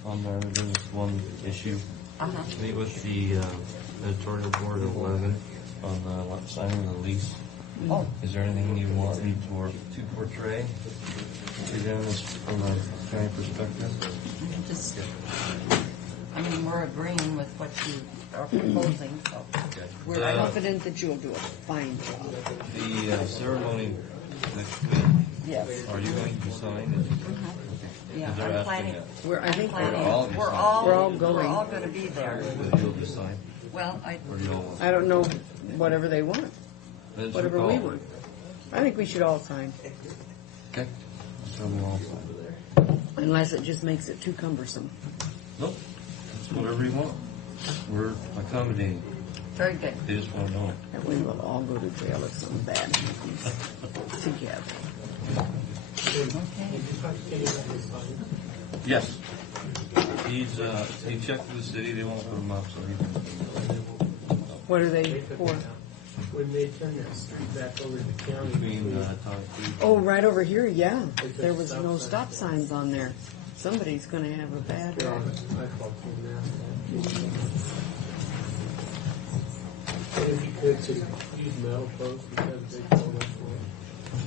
on there, there's one issue. Uh-huh. Meet with the editorial board at 11 on signing the lease. Oh, Is there anything you want me to portray to them from a county perspective? just, I mean, we're agreeing with what you are proposing, so. We're Uh, confident that you'll do a fine job. The ceremony next week, Yes. are you going to sign it? Yeah, They're I'm asking planning. it. I think We're all We're all going. We're all going to be there. Will you decide? Well, Or do you all want? I don't know, whatever they want, Then it's whatever your we call. want. I think we should all sign, Okay. So we'll all sign. unless it just makes it too cumbersome. Nope. It's whatever you want. We're accommodating. Very good. They just want to know it. And we will all go to jail if something bad happens together. Yes. He checked with the city, they won't put them up, so he What are they They took for? it out. When they turned that street back over to the county. between Todd Creek. Oh, right over here, yeah. They took There was stop no signs. stop signs on there. Somebody's gonna have a bad Yeah, day. I called him now. And if you could, just use metal posts because they so much more,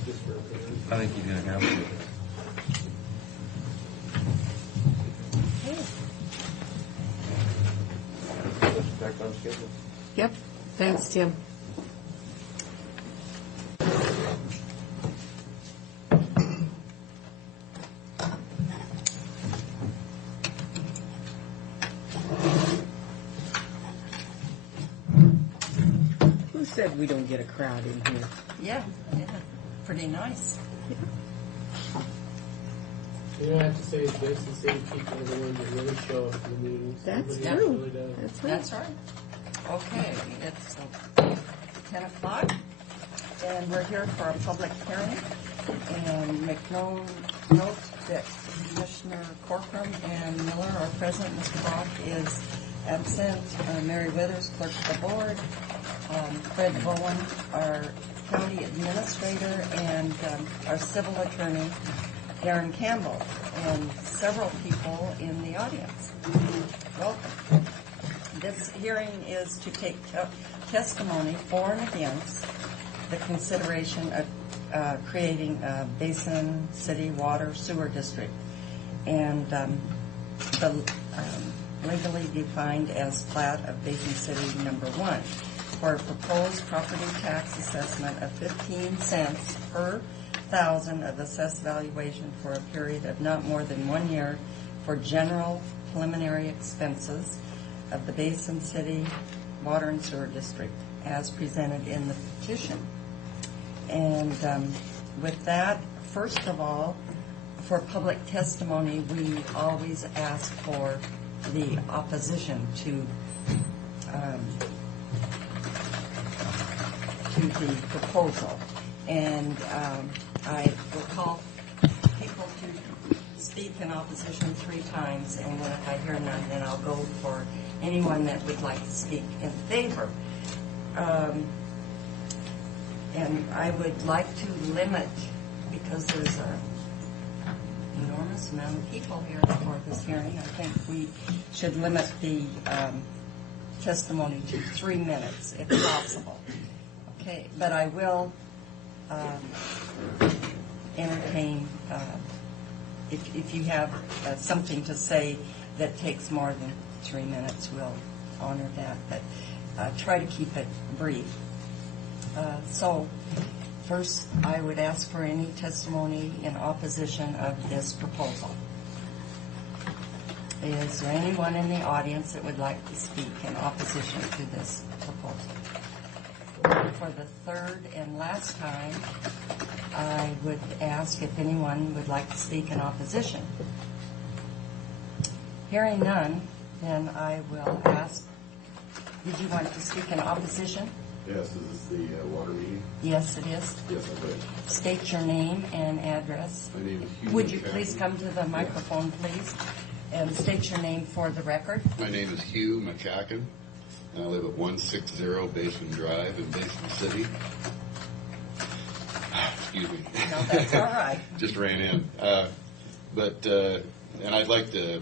just for repairs. I think he's gonna have to. Back on schedule. Yep, thanks, Tim. Who said we don't get a crowd in here? Yeah, yeah. Pretty nice. You don't have to say it's best to say people are the ones that really show up to the meetings. That's Everybody else true. really does. That's right. That's right. Okay, it's 10 o'clock, and we're here for a public hearing, and make no note that Commissioner Corcoran and Miller are present. Mr. Brock is absent. Mary Withers, clerk of the board. Fred Bowen, our county administrator, and our civil attorney, Darren Campbell, and several people in the audience. Welcome. This hearing is to take testimony for and against the consideration of creating a Basin City Water Sewer District, and the legally defined as plat of Basin City Number 1 for a proposed property tax assessment of 15 cents per thousand of assessed valuation for a period of not more than 1 year for general preliminary expenses of the Basin City Water and Sewer District as presented in the petition. And with that, first of all, for public testimony, we always ask for the opposition to the proposal. And I will call people to speak in opposition 3 times, and then if I hear none, then I'll go for anyone that would like to speak in favor. And I would like to limit, because there's an enormous amount of people here for this hearing, I think we should limit the testimony to 3 minutes, if possible. Okay, but I will entertain, if you have something to say that takes more than 3 minutes, we'll honor that, but try to keep it brief. So, first, I would ask for any testimony in opposition of this proposal. Is there anyone in the audience that would like to speak in opposition to this proposal? For the third and last time, I would ask if anyone would like to speak in opposition. Hearing none, then I will ask, did you want to speak in opposition? Yes, is this the water meeting? Yes, it is. Yes, I would. State your name and address. My name is Hugh. Would you please come to the microphone, please, and state your name for the record? My name is Hugh McCacken. I live at 160 Basin Drive in Basin City. Excuse me. No, that's all right. Just ran in. And I'd like to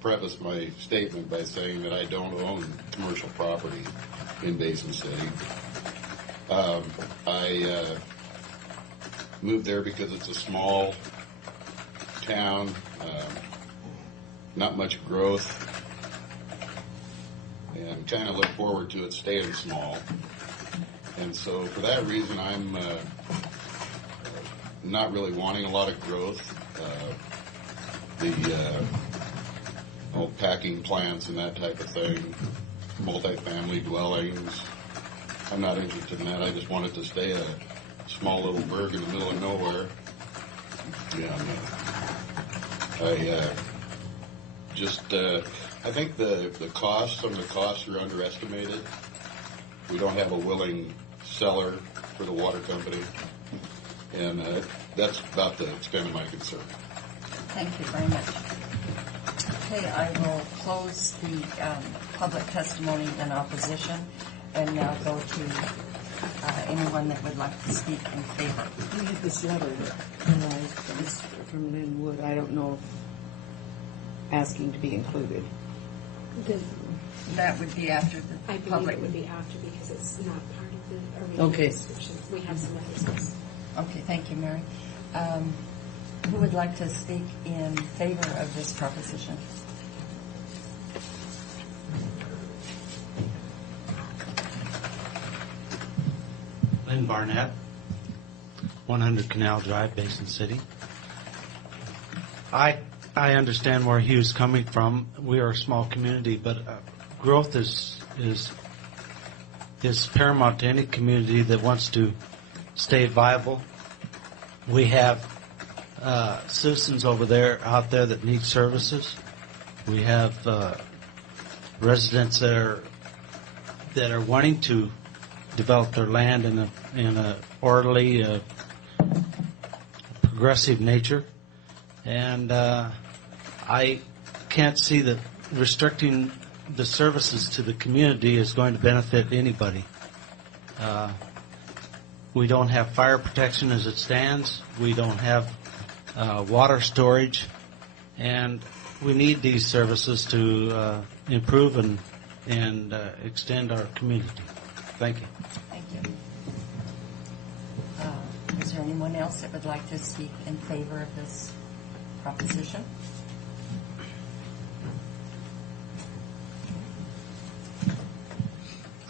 preface my statement by saying that I don't own commercial property in Basin City. I moved there because it's a small town, not much growth, and kind of look forward to it staying small. And so for that reason, I'm not really wanting a lot of growth. Packing plants and that type of thing, multifamily dwellings. I'm not interested in that. I just want it to stay a small little burg in the middle of nowhere. Yeah, I think some of the costs are underestimated. We don't have a willing seller for the water company, and that's about the extent of my concern. Thank you very much. Okay, I will close the public testimony in opposition and now go to anyone that would like to speak in favor. We have this letter from Lynn Wood. I don't know if asking to be included. That would be after the I believe public. it would be after because it's not part of the original Okay. description. We have some others. Okay, thank you, Mary. Who would like to speak in favor of this proposition? Lynn Barnett, 100 Canal Drive, Basin City. I understand where Hugh's coming from. We are a small community, but growth is paramount to any community that wants to stay viable. We have citizens out there that need services. We have residents that are wanting to develop their land in a orderly, progressive nature. And I can't see that restricting the services to the community is going to benefit anybody. We don't have fire protection as it stands. We don't have water storage. And we need these services to improve and extend our community. Thank you. Thank you. Is there anyone else that would like to speak in favor of this proposition?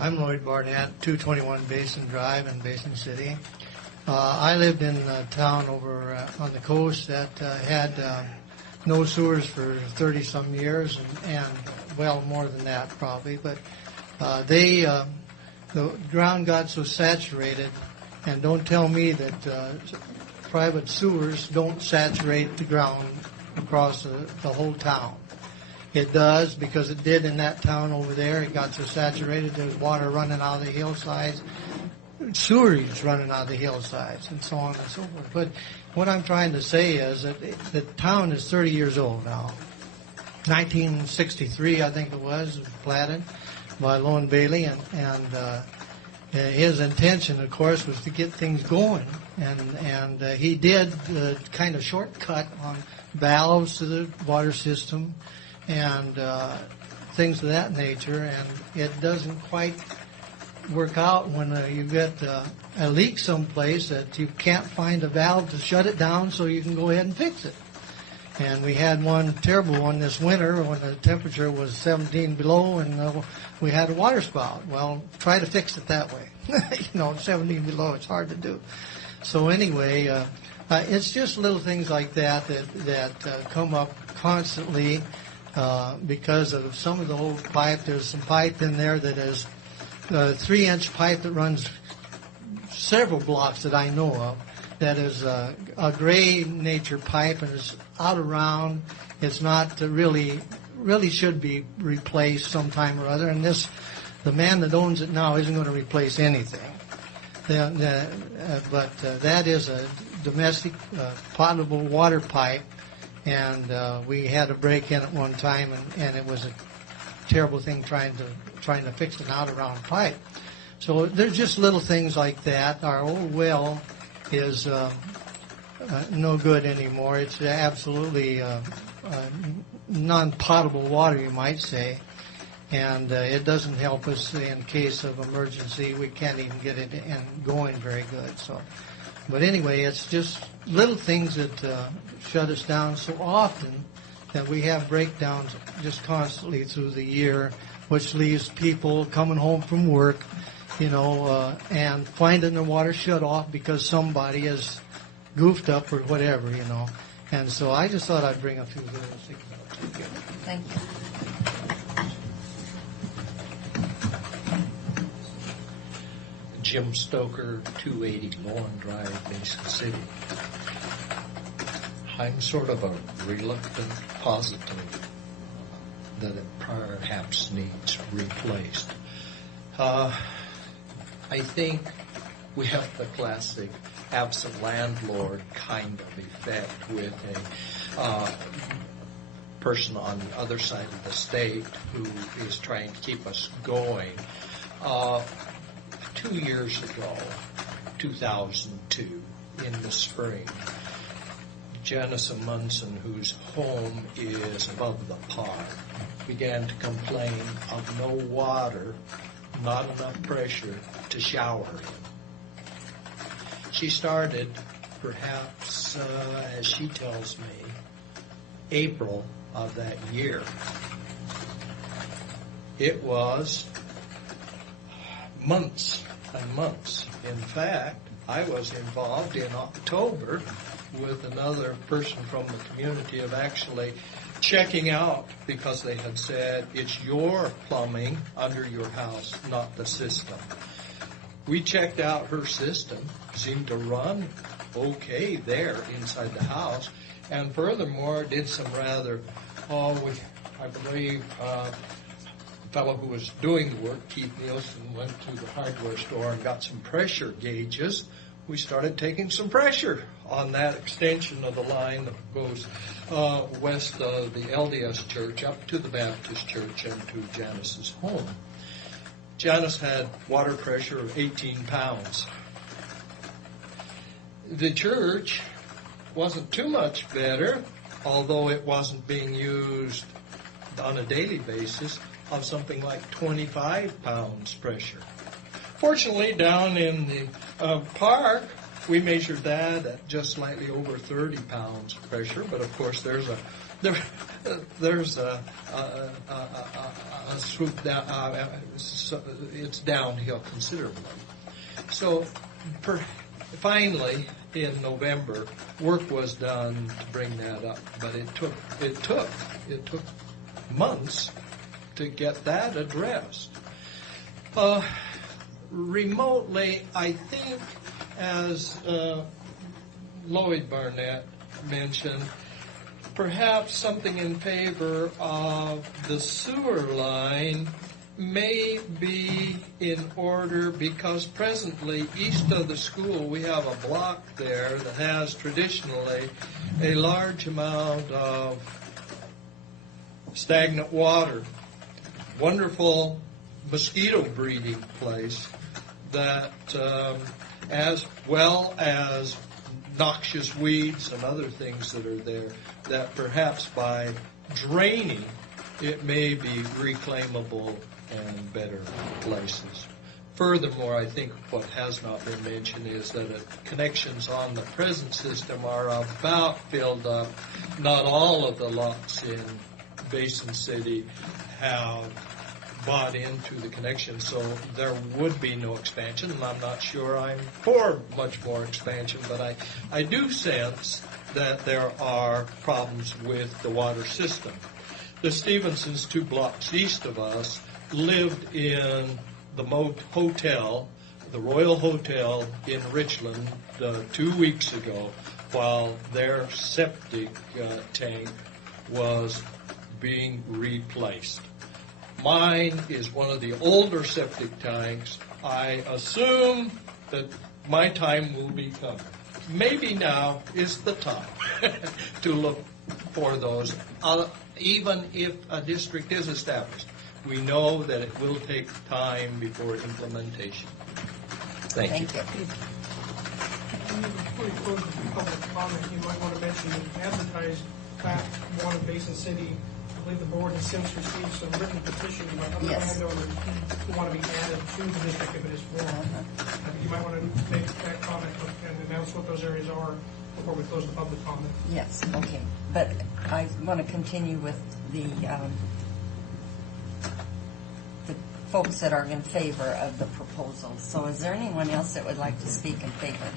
I'm Lloyd Barnett, 221 Basin Drive in Basin City. I lived in a town over on the coast that had no sewers for 30-some years, and well, more than that probably. But the ground got so saturated, and don't tell me that private sewers don't saturate the ground across the whole town. It does, because it did in that town over there. It got so saturated, there's water running out of the hillsides, sewerage running out of the hillsides, and so on and so forth. But what I'm trying to say is that the town is 30 years old now. 1963, I think it was platted by Lone Bailey, and his intention, of course, was to get things going, and he did kind of shortcut on valves to the water system and things of that nature, and it doesn't quite work out when you get a leak someplace that you can't find a valve to shut it down so you can go ahead and fix it. And we had one terrible one this winter when the temperature was 17 below, and we had a water spout. Well, try to fix it that way. 17 below, it's hard to do. So anyway, it's just little things like that come up constantly because of some of the old pipe. There's some pipe in there that is a 3-inch pipe that runs several blocks that I know of. That is a gray nature pipe and is out around. It's not really should be replaced sometime or other. And the man that owns it now isn't going to replace anything. But that is a domestic potable water pipe, and we had a break in at one time, and it was a terrible thing trying to fix an out around pipe. So there's just little things like that. Our old well is no good anymore. It's absolutely non-potable water, you might say, and it doesn't help us in case of emergency. We can't even get it going very good. So, but anyway, it's just little things that shut us down so often that we have breakdowns just constantly through the year, which leaves people coming home from work, and finding their water shut off because somebody has goofed up or whatever, And so I just thought I'd bring a few little things up. Thank you. Jim Stoker, 280 Lawn Drive, Mason City. I'm sort of a reluctant positive that it perhaps needs replaced. I think we have the classic absent landlord kind of effect with a person on the other side of the state who is trying to keep us going. 2 years ago, 2002, in the spring, Janice Munson, whose home is above the pond, began to complain of no water, not enough pressure to shower in. She started, perhaps, as she tells me, April of that year. It was months and months. In fact, I was involved in October with another person from the community of actually checking out, because they had said it's your plumbing under your house, not the system. We checked out her system, seemed to run okay there inside the house, and furthermore did some rather, I believe, the fellow who was doing the work, Keith Nielsen, went to the hardware store and got some pressure gauges, we started taking some pressure on that extension of the line that goes west of the LDS church up to the Baptist church and to Janice's home. Janice had water pressure of 18 pounds. The church wasn't too much better, although it wasn't being used on a daily basis, of something like 25 pounds pressure. Fortunately, down in the park, we measured that at just slightly over 30 pounds pressure, but of course there's a swoop down, it's downhill considerably. So finally, in November, work was done to bring that up, but it took months to get that addressed. Remotely, I think, as Lloyd Barnett mentioned, perhaps something in favor of the sewer line may be in order, because presently east of the school we have a block there that has traditionally a large amount of stagnant water. Wonderful mosquito breeding place that, as well as noxious weeds and other things that are there, that perhaps by draining it may be reclaimable and better places. Furthermore, I think what has not been mentioned is that connections on the present system are about filled up. Not all of the lots in Basin City have bought into the connection, so there would be no expansion, and I'm not sure I'm for much more expansion, but I do sense that there are problems with the water system. The Stevensons, 2 blocks east of us, lived in the hotel, the Royal Hotel in Richland 2 weeks ago, while their septic tank was being replaced. Mine is one of the older septic tanks. I assume that my time will be coming. Maybe now is the time to look for those, even if a district is established. We know that it will take time before implementation. Thank you. Before we close the public comment, you might want to mention the advertised fact one in Basin City. I believe the board has since received some written petitions by other landowners who want to be added to the district if it is formed. You might want to make that comment and announce what those areas are before we close the public comment. Yes, okay. But I want to continue with the folks that are in favor of the proposal. So is there anyone else that would like to speak in favor?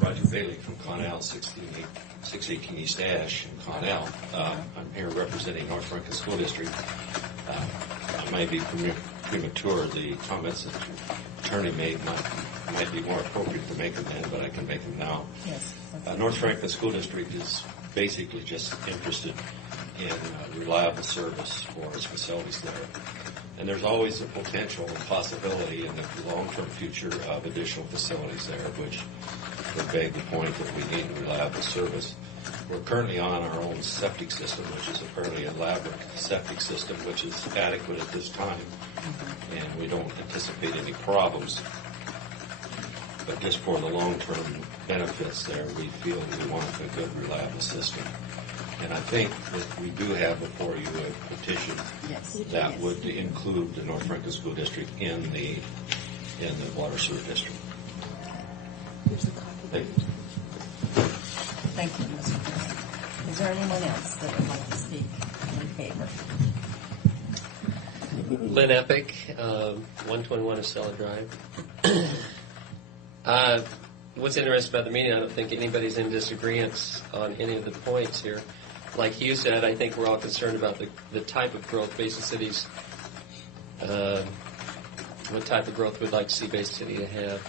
Roger Bailey from Connell, 618 East Ash in Connell. I'm here representing North Franklin School District. I might be premature. The comments that the attorney made might be more appropriate to make them then, but I can make them now. Yes. North Franklin School District is basically just interested in reliable service for its facilities there. And there's always a potential and possibility in the long-term future of additional facilities there, which would beg the point that we need reliable service. We're currently on our own septic system, which is a fairly elaborate septic system, which is adequate at this time, and we don't anticipate any problems. But just for the long-term benefits there, we feel we want a good, reliable system. And I think that we do have before you a petition that would include the North Franklin School District in the water sewer district. Here's a copy. Thank you. Thank you, Mr. President. Is there anyone else that would like to speak in favor? Lynn Epic, 121 Estella Drive. What's interesting about the meeting, I don't think anybody's in disagreement on any of the points here. Like Hugh said, I think we're all concerned about the type of growth Basin City's, what type of growth we'd like to see Basin City to have.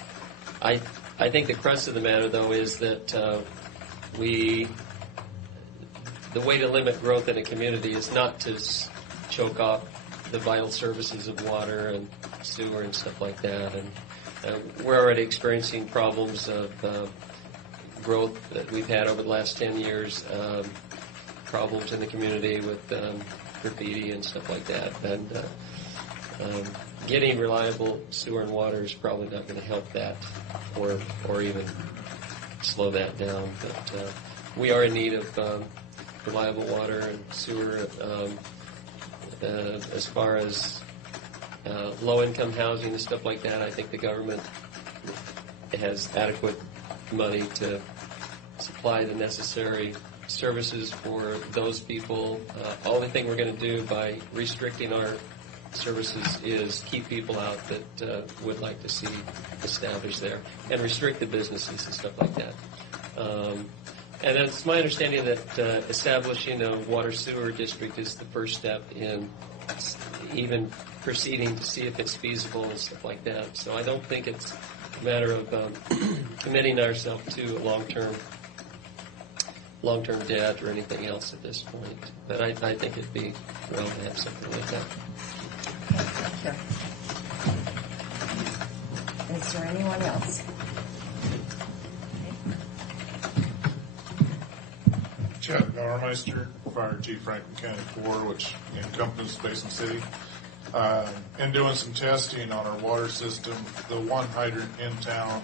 I think the crux of the matter, though, is that the way to limit growth in a community is not to choke off the vital services of water and sewer and stuff like that. And we're already experiencing problems of growth that we've had over the last 10 years, problems in the community with graffiti and stuff like that. And getting reliable sewer and water is probably not going to help that or even slow that down. But we are in need of reliable water and sewer. As far as low-income housing and stuff like that, I think the government has adequate money to supply the necessary services for those people. Only thing we're going to do by restricting our services is keep people out that would like to see established there and restrict the businesses and stuff like that. And it's my understanding that establishing a water sewer district is the first step in even proceeding to see if it's feasible and stuff like that. So I don't think it's a matter of committing ourselves to a long-term debt or anything else at this point. But I think it'd be well to have something like that. Thank you. Is there anyone else? Chad Bauermeister, Fire Chief Franklin County 4, which encompasses Basin City. In doing some testing on our water system, the one hydrant in town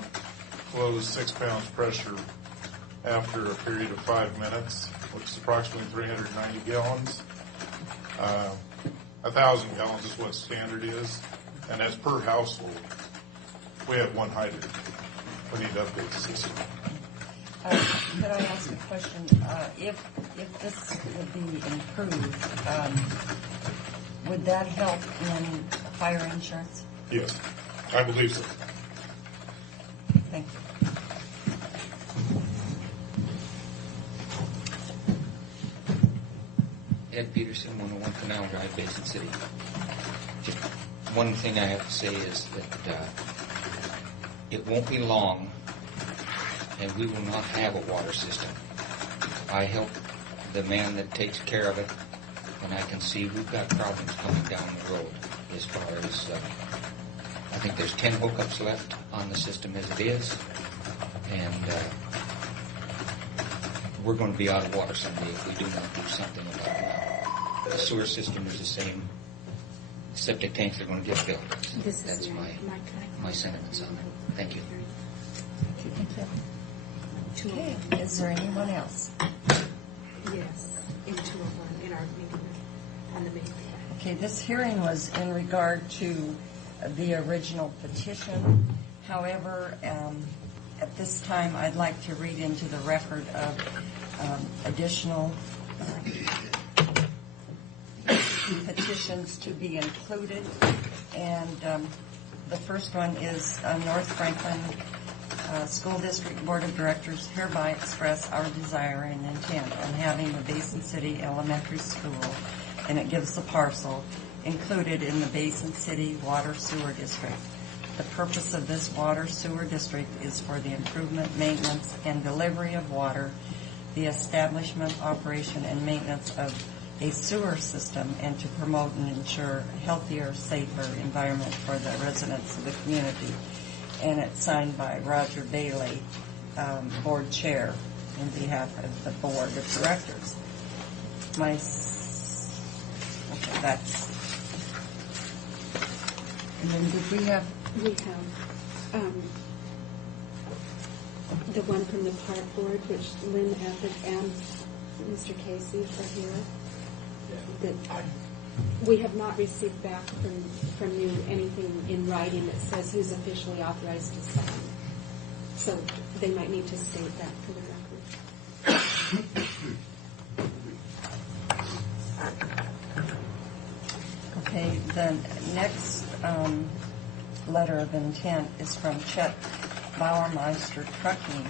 flows 6 pounds pressure after a period of 5 minutes, which is approximately 390 gallons. 1,000 gallons is what standard is, and that's per household. We have one hydrant. We need to update the system. Could I ask a question? If this would be improved, would that help in fire insurance? Yes, I believe so. Thank you. Ed Peterson, 101 Canal Drive, Basin City. Just one thing I have to say is that it won't be long and we will not have a water system. I help the man that takes care of it, and I can see we've got problems coming down the road as far as, I think there's 10 hookups left on the system as it is, and we're going to be out of water someday if we do not do something about it. The sewer system is the same. Septic tanks are going to get built. That's my sentiments on it. Thank you. Thank you. Okay. Is there anyone else? Yes, in 201, in our meeting on the main. Okay, this hearing was in regard to the original petition. However, at this time, I'd like to read into the record of additional petitions to be included. And the first one is North Franklin School District Board of Directors hereby express our desire and intent on having the Basin City Elementary School, and it gives the parcel, included in the Basin City Water Sewer District. The purpose of this water sewer district is for the improvement, maintenance, and delivery of water, the establishment, operation, and maintenance of a sewer system, and to promote and ensure a healthier, safer environment for the residents of the community. And it's signed by Roger Bailey, board chair, in behalf of the board of directors. Okay, that's. And then did we have? We have the one from the park board, which Lynn Epic and Mr. Casey are here. That we have not received back from you anything in writing that says who's officially authorized to sign. So they might need to state that for the record. Okay, the next letter of intent is from Chet Bauermeister Trucking.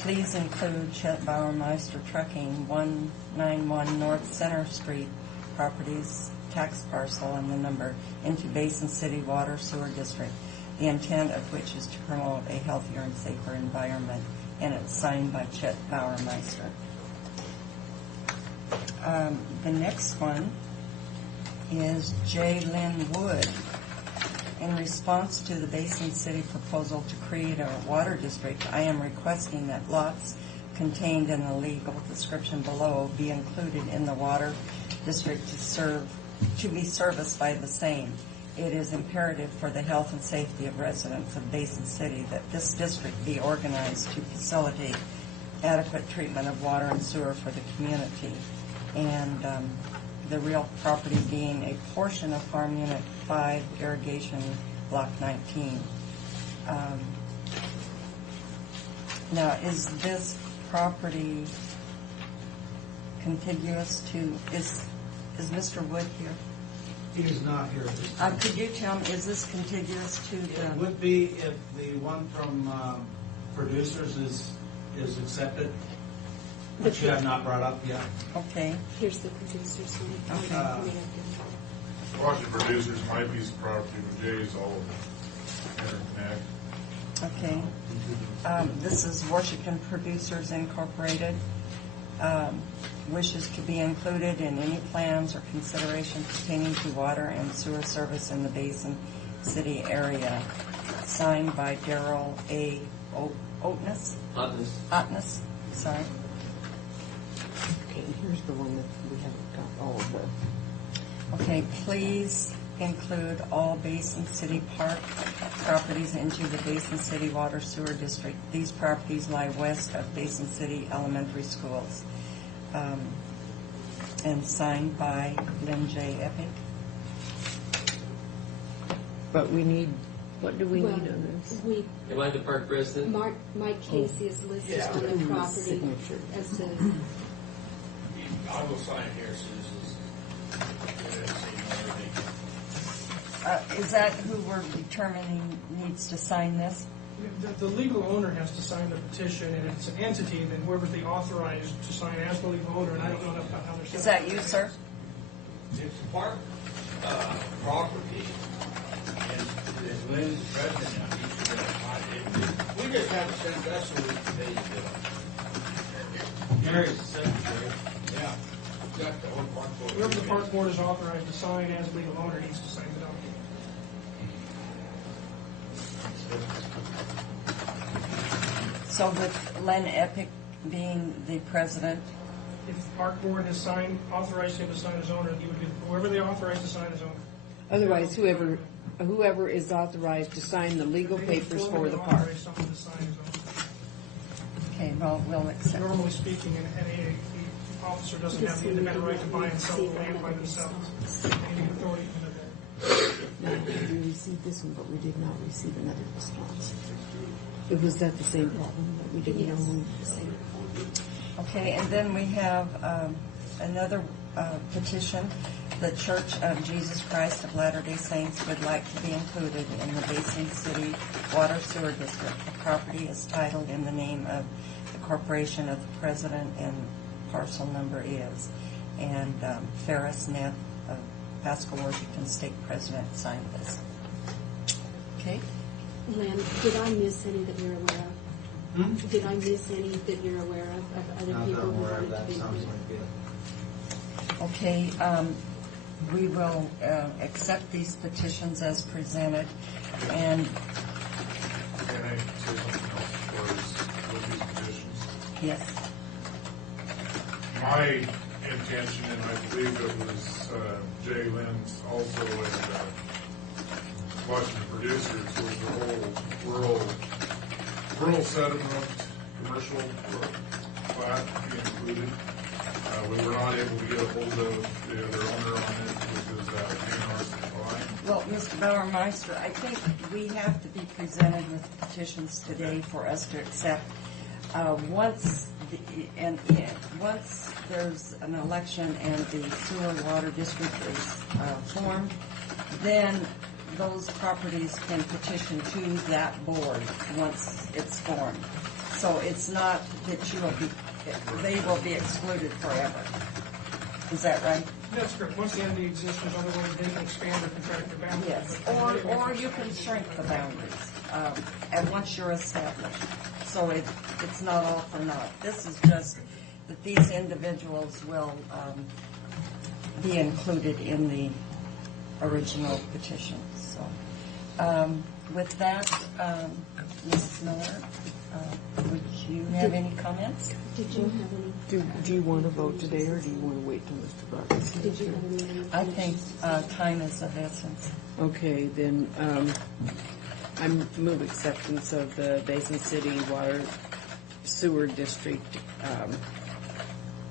Please include Chet Bauermeister Trucking, 191 North Center Street, properties, tax parcel, and the number into Basin City Water Sewer District, the intent of which is to promote a healthier and safer environment, and it's signed by Chet Bauermeister. The next one is J. Lynn Wood. In response to the Basin City proposal to create a water district, I am requesting that lots contained in the legal description below be included in the water district to be serviced by the same. It is imperative for the health and safety of residents of Basin City that this district be organized to facilitate adequate treatment of water and sewer for the community. And the real property being a portion of Farm Unit 5 Irrigation Block 19. Now, is this property contiguous to, is Mr. Wood here? He is not here at this time. Could you tell me, is this contiguous to the... It would be if the one from producers is accepted, which you have not brought up yet. Okay. Here's the producer's one. Okay. Washington Producers might be some property, but Jay's all interconnect. Okay. This is Washington Producers Incorporated. Wishes to be included in any plans or consideration pertaining to water and sewer service in the Basin City area. Signed by Darrell A. Otness? Otness, sorry. Okay, here's the one that we haven't got all of the. Okay, please include all Basin City Park properties into the Basin City Water Sewer District. These properties lie west of Basin City Elementary Schools. And signed by Lynn J. Epic. But we need, what do we need on this? Am I the park president? Mike Casey is listed on the property as the... I will sign it here, Susan. Is that who we're determining needs to sign this? The legal owner has to sign the petition, and it's an entity, then whoever's the authorized to sign as the legal owner, and I don't know enough about how they're... Is that you, sir? It's park property, and Lynn's president now, he should have it. We just have to send us so we can pay the bill. Gary's the secretary. Yeah. Got the whole park board. Whoever the park board is authorized to sign as legal owner needs to sign the document. So with Lynn Epic being the president? If the park board has signed, authorized him to sign as owner, he would be whoever they authorized to sign as owner. Otherwise, whoever is authorized to sign the legal papers for the park. Okay, well, we'll accept. Normally speaking, an officer doesn't have the independent right to buy and sell the land by themselves. Any authority from the We received this one, but we did not receive another response. It was that the same problem that we didn't know who the same. Okay, and then we have another petition. The Church of Jesus Christ of Latter-day Saints would like to be included in the Basin City Water Sewer District. The property is titled in the name of the corporation of the president, and parcel number is. And Ferris Neff of Pasco Washington State President signed this. Okay. Lynn, did I miss any that you're aware of? Did I miss any that you're aware of other people who wanted to be included? Okay, we will accept these petitions as presented, and Can I say something else with these petitions? yes. My intention, and I believe it was Jay Lynn's also and Washington Producers, was the whole rural settlement, commercial plat be included. We were not able to get a hold of the other owner on it, which is A&R Supply. Well, Mr. Bauermeister, I think we have to be presented with petitions today for us to accept. Once there's an election and the sewer water district is formed, then those properties can petition to that board once it's formed. So it's not that they will be excluded forever. Is that right? That's correct. Once the entity exists, there's other ways they can expand or contract their boundaries. Yes, or you can shrink the boundaries, and once you're established. So it's not all for naught. This is just that these individuals will be included in the original petition. So, with that, Mrs. Miller, would you have any comments? Did you have any? Do you want to vote today, or do you want to wait till Mr. Brock is here? Did you have any? I think time is of essence. Okay, then I move acceptance of the Basin City Water Sewer District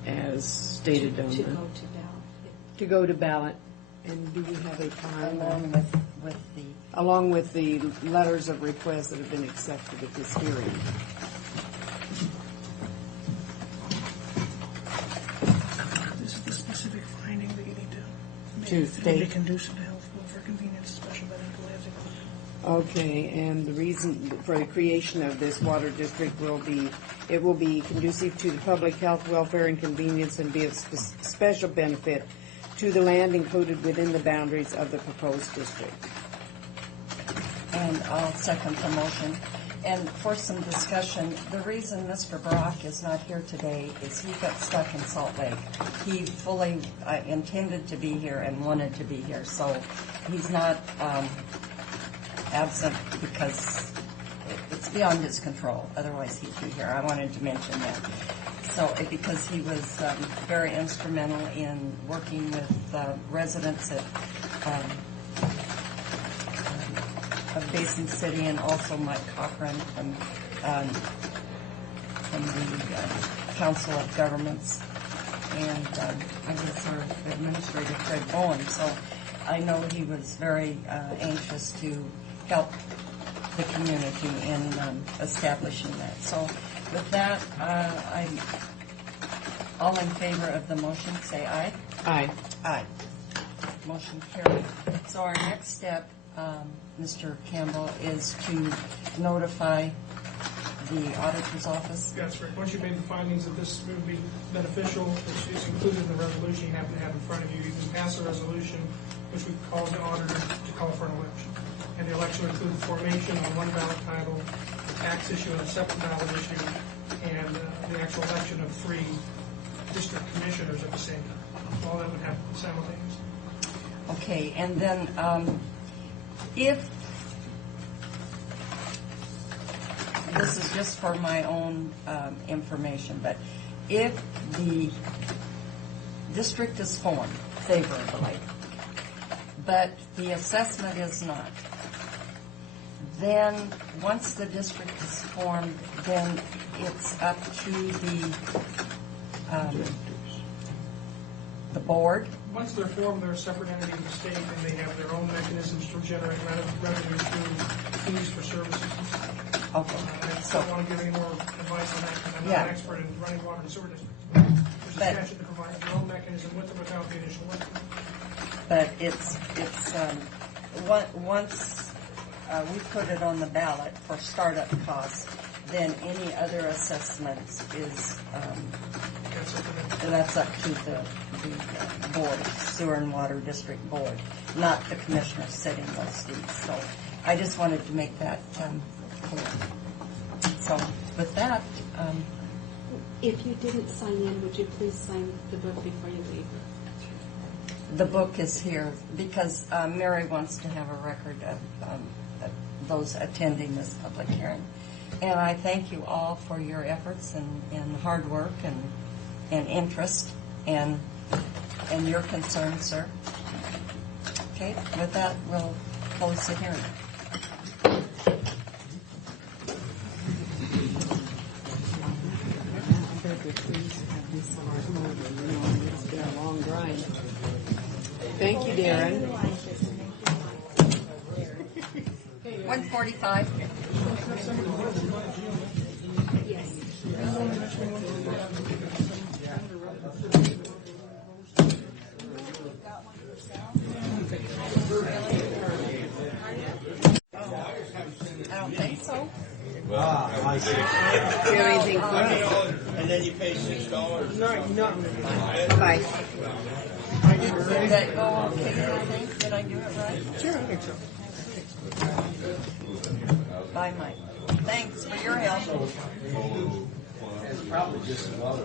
as stated on To the... go to ballot. To go to ballot. And do we have a time? Along with the Along with the letters of request that have been accepted at this hearing. This is the specific finding that you need to make. To It will state. be conducive to health, welfare, convenience, special benefit, landscape. Okay, and the reason for the creation of this water district will be, it will be conducive to the public health, welfare, and convenience, and be of special benefit to the land included within the boundaries of the proposed district. And I'll second the motion. And for some discussion, the reason Mr. Brock is not here today is he got stuck in Salt Lake. He fully intended to be here and wanted to be here, so he's not absent because it's beyond his control. Otherwise, he'd be here. I wanted to mention that. So, because he was very instrumental in working with residents at of Basin City, and also Mike Cochran from the Council of Governments, and I guess our administrator, Fred Bowen. So I know he was very anxious to help the community in establishing that. So with that, I'm all in favor of the motion, say aye. Aye. Aye. Motion carried. So our next step, Mr. Campbell, is to notify the auditor's office. That's right. Once you've made the findings that this would be beneficial, which is included in the resolution you happen to have in front of you, you can pass a resolution which would cause the auditor to call for an election. And the election would include the formation of one ballot title, the tax issue on a separate ballot issue, and the actual election of 3 district commissioners at the same time. All that would happen simultaneously. Okay, and then if this is just for my own information, but if the district is formed favorably, but the assessment is not, then once the district is formed, then it's up to the board. Once they're formed, they're a separate entity of the state, and they have their own mechanisms to generate revenue through fees for services and such. Okay. I don't want to give any more advice on that, because I'm not Yeah. an expert in running water and sewer districts. There's a statute that provides their own mechanism with or without the initial list. But it's once we put it on the ballot for startup costs, then any other assessments is that's up to the board, sewer and water district board, not the commissioners setting those seats. So I just wanted to make that clear. So with that, If you didn't sign in, would you please sign the book before you leave? the book is here because Mary wants to have a record of those attending this public hearing. And I thank you all for your efforts and hard work and interest and your concern, sir. Okay, with that, we'll close the hearing. It's been a long grind. Thank you, Darren. 1:45. I don't think so. I see. And then you pay $6. Bye. Did that go okay, I think? Did I do it right? Sure, I think so. Bye, Mike. Thanks for your help. It's probably just as well.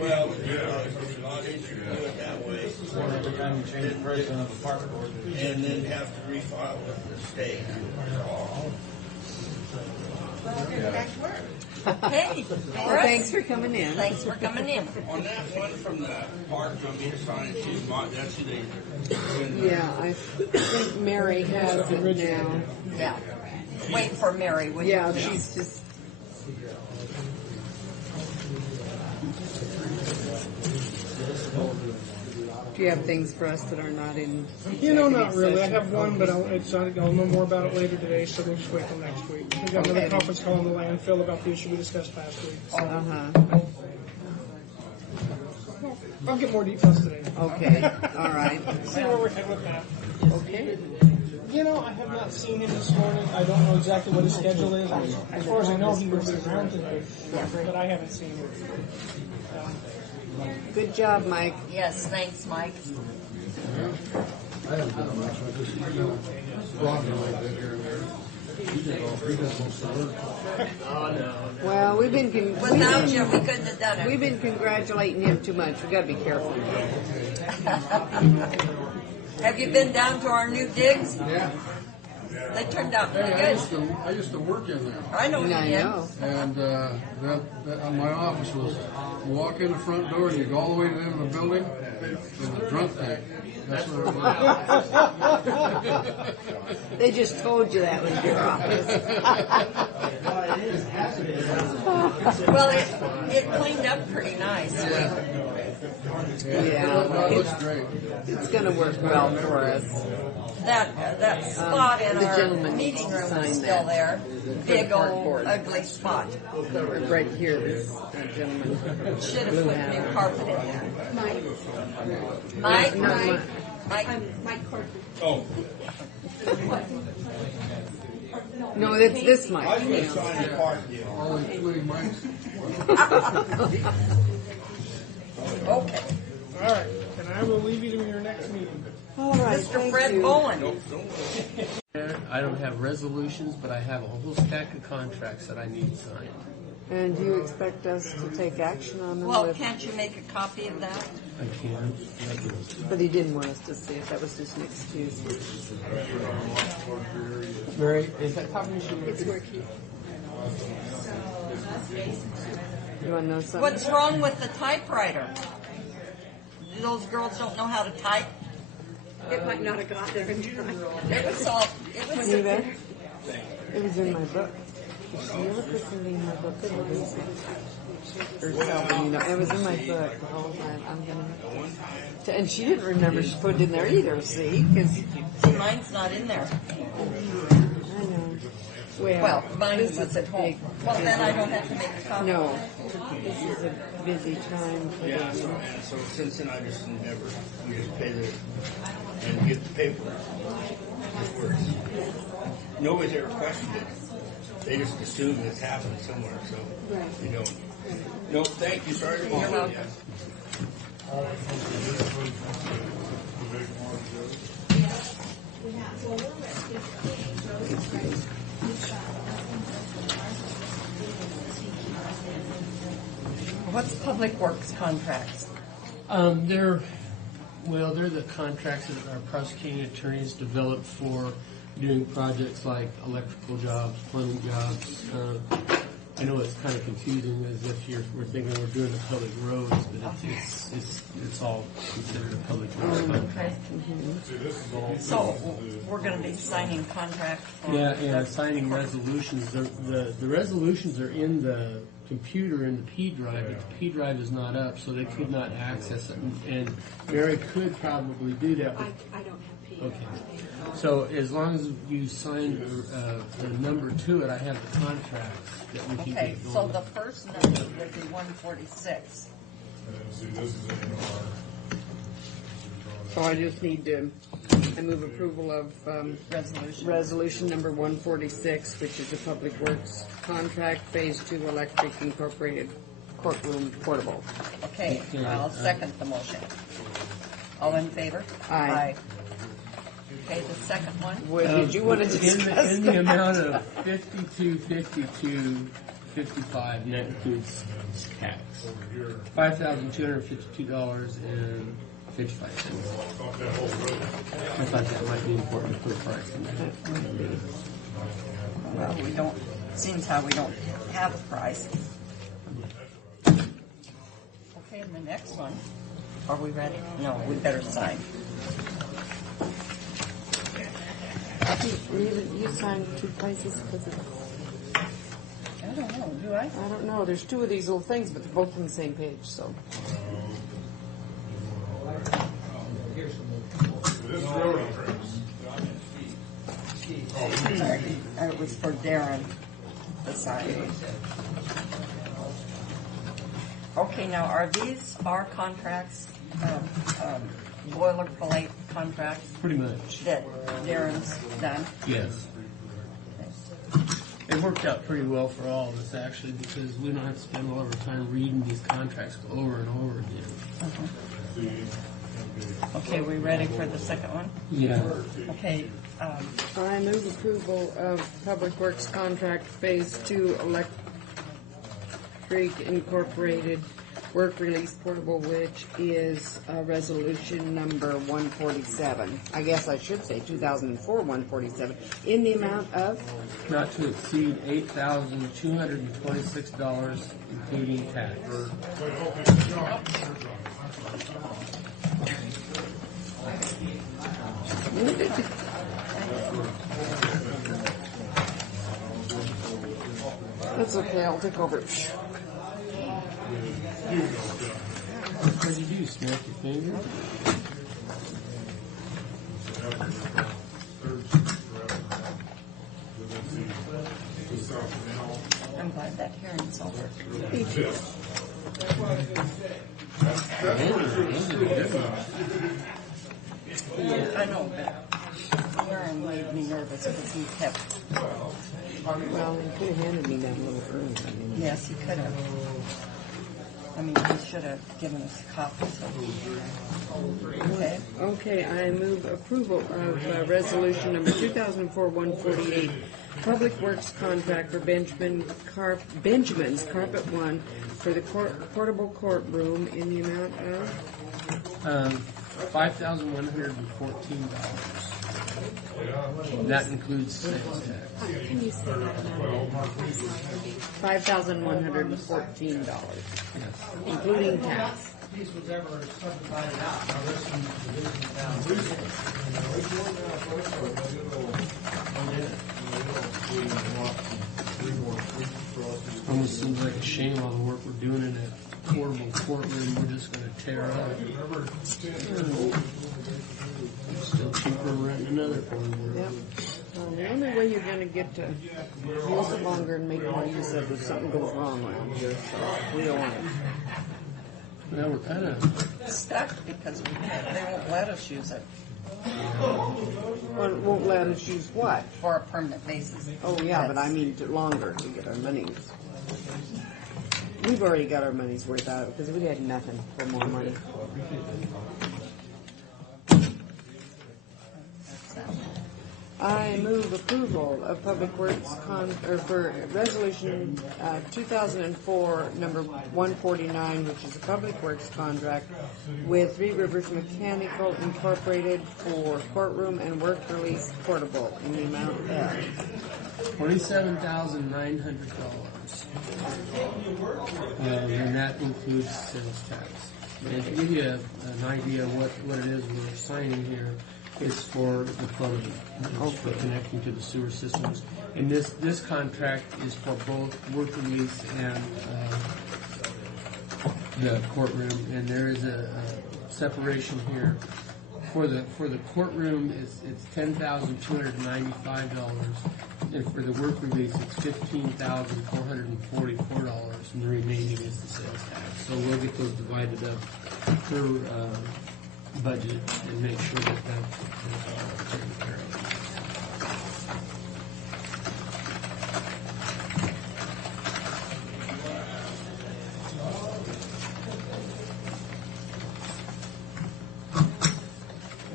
Well, it's a lot easier to do it that way. Every time you change the president of the park board. And then have to refile with the state. Hey, Well, thanks for coming in. Thanks for coming in. On that one from the park, from me to sign it, too, that's who they. Yeah, I think Mary has it now. Yeah. Wait for Mary, will you? Yeah, she's just. Do you have things for us that are not in? Not really. I session? have one, but I'll know more about it later today, so we'll just wait till next week. We got another Okay. conference call on the landfill about the issue we discussed last week. So I'll get more details today. Okay, all right. See where we're headed with that. Okay. I have not seen him this morning. I don't know exactly what his schedule is. As far as I know, he was around today, but I haven't seen him. Good job, Mike. Yes, thanks, Mike. I haven't done much. I just brought him a little bit here and there. He does most of the work. Well, Without you, we couldn't have done it. We've been congratulating him too much. We got to be careful. Have you been down to our new digs? Yeah. They turned out pretty Hey, good. I used to work in there. I know you did. And my office was, you walk in the front door and you go all the way to the end of the building, in the drunk tank. That's where it was. They just told you that was your office. Well, it cleaned up pretty nice. Yeah, It looks great. it's going to work well for us. That spot in the our gentleman meeting room signed is still that. there. Big old Cardboard. ugly spot. Right here, this gentleman. Should have put new carpet in there. Mike. Mike? No, Mike? Mike Corcoran. Oh. No, it's this Mike. I was going to sign the park deal. Only 3 mics. Okay. All right, and I will leave you to your next meeting. All right, Mr. Fred Bowen. I don't have resolutions, but I have a whole stack of contracts that I need signed. And do you expect us to take action on them? Well, can't you make a copy of that? I can. But he didn't want us to see it. That was just an excuse. Mary, is that copy machine? It's working. You want to know something? What's wrong with the typewriter? Those girls don't know how to type? It might not have got there in time. It was all, it was. See that? It was in my book. If she ever puts something in my book, it'll lose it. Or something, it was in my book the whole time. I'm gonna. And she didn't remember she put it in there either. See, because See, mine's not in there. I know. Well, mine this was is at a home. big- Well, then I don't have to make a copy. No, this is a busy time for Yeah, them. so since then I just never, we just pay the, and get the paper. It works. Nobody's ever questioned it. They just assume it's happened somewhere, so you don't. No, thank you, sorry to bother you. What's Public Works contracts? They're the contracts that our prosecuting attorneys develop for doing projects like electrical jobs, plumbing jobs. I know it's kind of confusing as if we're thinking we're doing the public roads, but it's all considered a public works contract. So we're going to be signing contracts for. Yeah, signing resolutions. The resolutions are in the computer in the P drive, but the P drive is not up, so they could not access it. And Mary could probably do that. I don't have P. Okay. So as long as you sign the number to it, I have the contract that we can Okay, get going. so the first number would be 146. So I just need to, I move approval of resolution number 146, which is the Public Works contract, Phase 2 Electric Incorporated Courtroom Portable. Okay, I'll second the motion. All in favor? Aye. Okay, the second one. Did you want to discuss in the that? amount of 52.55, and that includes tax. $5,252.55. I thought that might be important to put a price in that. Well, we don't. Seems how we don't have a price. Okay, and the next one. Are we ready? No, we better sign. You signed 2 places because it's... I don't know. Do I? I don't know. There's 2 of these little things, but they're both on the same page, so... It was for Darren to sign. Okay, now are these our contracts, boilerplate contracts? Pretty much. That Darren's done? Yes. It worked out pretty well for all of us, actually, because we don't have to spend all of our time reading these contracts over and over again. Okay, we ready for the second one? Yeah. Okay. I move approval of Public Works Contract Phase 2 Electric Incorporated Work Release Portable, which is resolution number 147. I guess I should say 2004-147, in the amount of? Not to exceed $8,226, including tax. That's okay, I'll take over. What do you do, snap your finger? I'm glad that hearing's over. I know, but Darren made me nervous because he kept... Well, he could have handed me that little early. Yes, he could have. I mean, he should have given us a copy. So. Okay. Okay, I move approval of resolution number 2004-148, Public Works contract for Benjamin's Carpet One for the portable courtroom in the amount of $5,114. That includes sales tax. Can you say that $5,114, including tax. Piece was ever subdivided out. Now there's some divisions down. Almost seems like a shame all the work we're doing in that portable courtroom we're just going to tear up. Still cheaper than renting another courtroom. Yep. The only way you're going to get to use it longer and make more use of it if something goes wrong around here. So we don't want it. Well, we're kind of stuck because they won't let us use it. Well, it won't let us use what? For a permanent basis. Oh, yeah, but I mean longer to get our monies. We've already got our money's worth out because we had nothing for more money. I move approval of Public Works for Resolution 2004 number 149, which is a Public Works contract with Three Rivers Mechanical Incorporated for courtroom and work release portable in the amount of $27,900. And that includes sales tax. And to give you an idea of what it is we're signing here, it's for the plumbing, for connecting to the sewer systems. And this contract is for both work release and the courtroom. And there is a separation here. For the courtroom, it's $10,295, and for the work release, it's $15,444, and the remaining is the sales tax. So we'll get those divided up per budget and make sure that that's taken care of.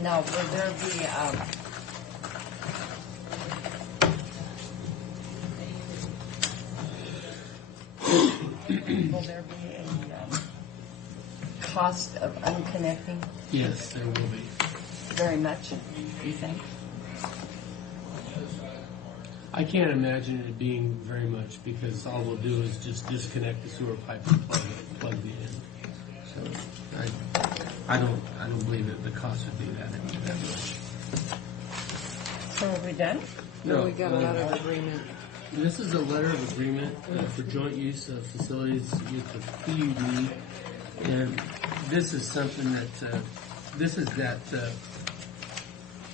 Now, will there be will there be a cost of unconnecting? Yes, there will be. Very much, you think? I can't imagine it being very much because all we'll do is just disconnect the sewer pipe and plug it in. So I don't believe that the cost would be that much. So are we done? No, we got a letter of agreement. This is a letter of agreement for joint use of facilities with the PUD, and this is something that this is that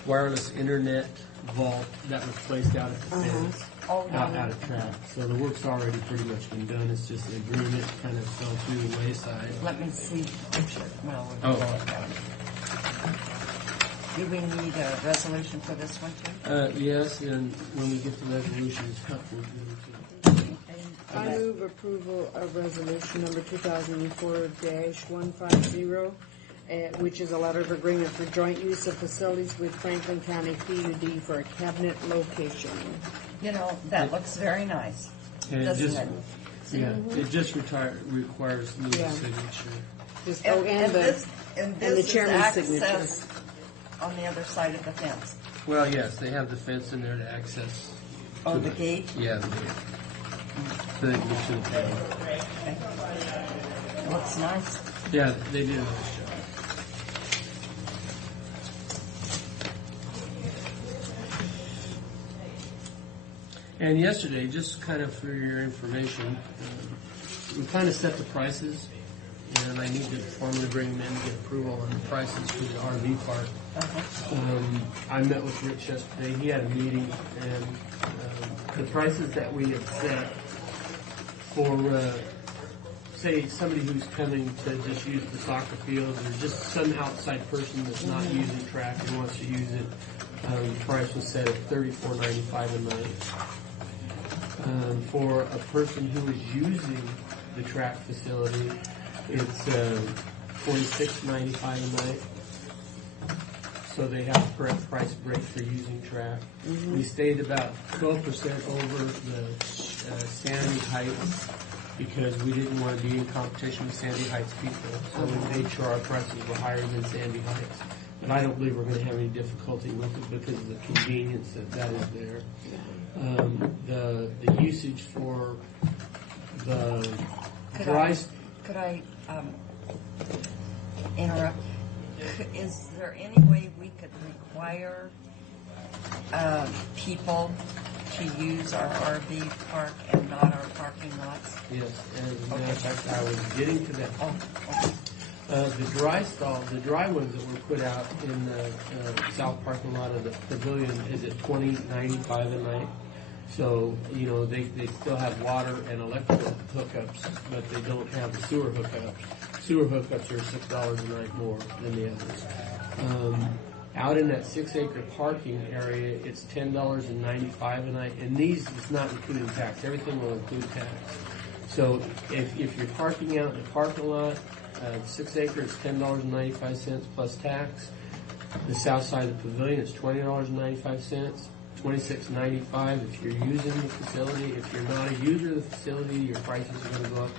wireless internet vault that was placed out at the fence, out of track. So the work's already pretty much been done. It's just the agreement kind of fell through the wayside. Let me see the picture. No, Oh. Do we need a resolution for this one too? Yes, and when we get the resolutions, we'll do it. I move approval of resolution number 2004-150, which is a letter of agreement for joint use of facilities with Franklin County PUD for a cabinet location. You know, that looks very nice, And doesn't just, it? yeah, it just requires Lou's signature. Just, And this the is chairman's access signature. on the other side of the fence. Well, yes, they have the fence in there to access. Oh, to the gate? Yeah, the gate. So they can get to the table. Looks nice. Yeah, they did a nice job. And yesterday, just kind of for your information, we kind of set the prices, and I need to formally bring them in to get approval on the prices for the RV park. I met with Rich yesterday. He had a meeting, and the prices that we have set for, say, somebody who's coming to just use the soccer field, or just some outside person that's not using track and wants to use it, the price was set at $34.95 a night. For a person who is using the track facility, it's $46.95 a night. So they have a correct price break for using track. We stayed about 12% over the Sandy Heights because we didn't want to be in competition with Sandy Heights people. So we made sure our prices were higher than Sandy Heights. And I don't believe we're going to have any difficulty with it because of the convenience that is there. The usage for the dry... Could I interrupt? Is there any way we could require people to use our RV park and not our parking lots? Yes, and as a matter of fact, I was getting to that. The dry ones that were put out in the south parking lot of the pavilion is at $20.95 a night. So, you know, they still have water and electrical hookups, but they don't have the sewer hookups. Sewer hookups are $6 a night more than the others. Out in that 6-acre parking area, it's $10.95 a night, and these is not including tax. Everything will include tax. So if you're parking out in the parking lot, 6 acres, $10.95 plus tax. The south side of the pavilion is $20.95, $26.95 if you're using the facility. If you're not a user of the facility, your prices are going to go up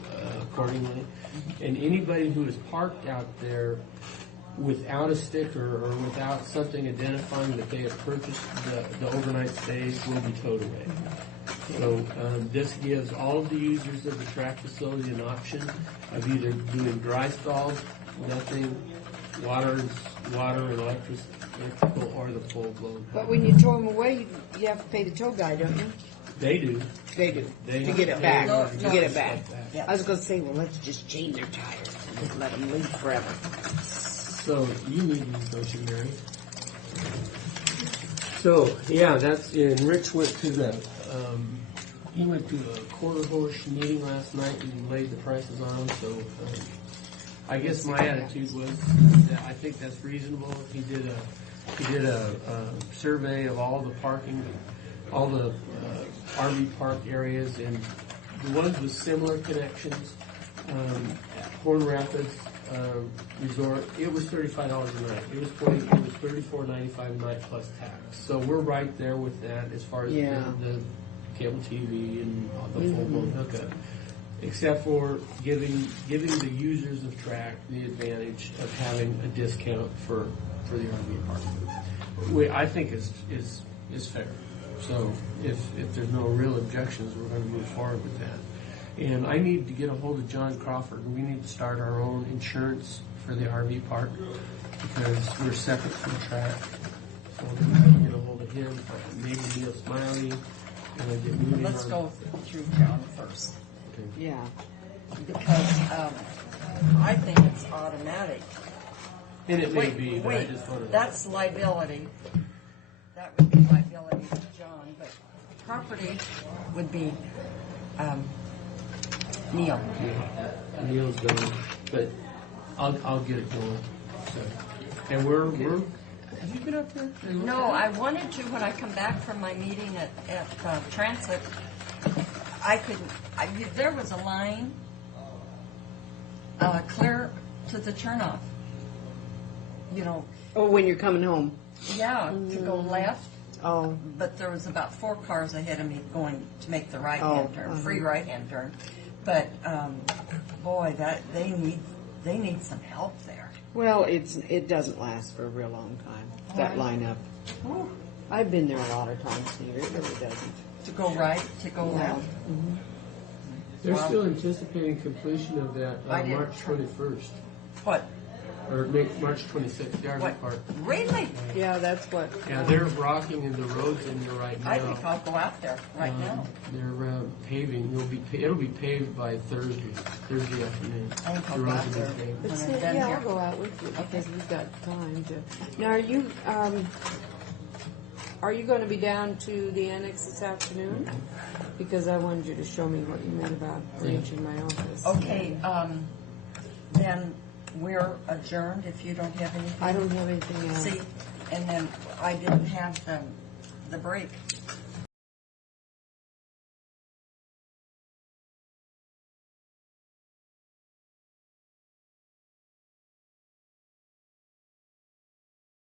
accordingly. And anybody who is parked out there without a sticker or without something identifying that they have purchased the overnight stays will be towed away. So this gives all of the users of the track facility an option of either doing dry stalls, nothing, water and electrical, or the full blown. But when you tow them away, you have to pay the tow guy, don't you? They do. They do. They to get it back. to get it back. Yeah. I was going to say, well, let's just chain their tires and just let them leave forever. So you need these, don't you, Mary? So yeah, that's and Rich went to the he went to a quarter horse meeting last night and laid the prices on them. So I guess my attitude was that I think that's reasonable. He did a survey of all the parking, all the RV park areas, and the ones with similar connections. Horn Rapids Resort, it was $35 a night. It was $34.95 a night plus tax. So we're right there with that as far as the cable TV and the full blown hookup. except for giving the users of track the advantage of having a discount for the RV park. I think is fair. So if there's no real objections, we're going to move forward with that. And I need to get a hold of John Crawford. We need to start our own insurance for the RV park because we're separate from track. So I'm going to get a hold of him, maybe Neil Smiley, and get moving. Let's go through John first. Okay. Yeah. Because I think it's automatic. And it may be, but I just want to... That's liability. That would be liability to John, but property would be Neil. Yeah. Neil's done, but I'll get it going. So, and we're have you been up there? No, I wanted to when I come back from my meeting at Transit. I couldn't. There was a line clear to the turnoff. You know. Oh, when you're coming home. Yeah, to go left. Oh. But there was about 4 cars ahead of me going to make the right-hand turn, free right-hand turn. But boy, that they need some help there. Well, it doesn't last for a real long time, that lineup. Oh. I've been there a lot of times, Steve. It really doesn't. To go right, to go left. Mm-hmm. They're still anticipating completion of that I didn't March 21st. What? Or March 26th, the RV park. Really? Yeah, that's what. Yeah, they're rocking in the roads in there right now. I think I'll go out there right now. They're paving. It'll be paved by Thursday afternoon. I think I'll The go roads out will there. be paved. But see, I've been yeah, here. I'll go out with you because we've got time to. Now, are you going to be down to the annex this afternoon? Because I wanted you to show me what you meant about arranging my office. Okay, then we're adjourned if you don't have anything. I don't have anything else. See, and then I didn't have the break.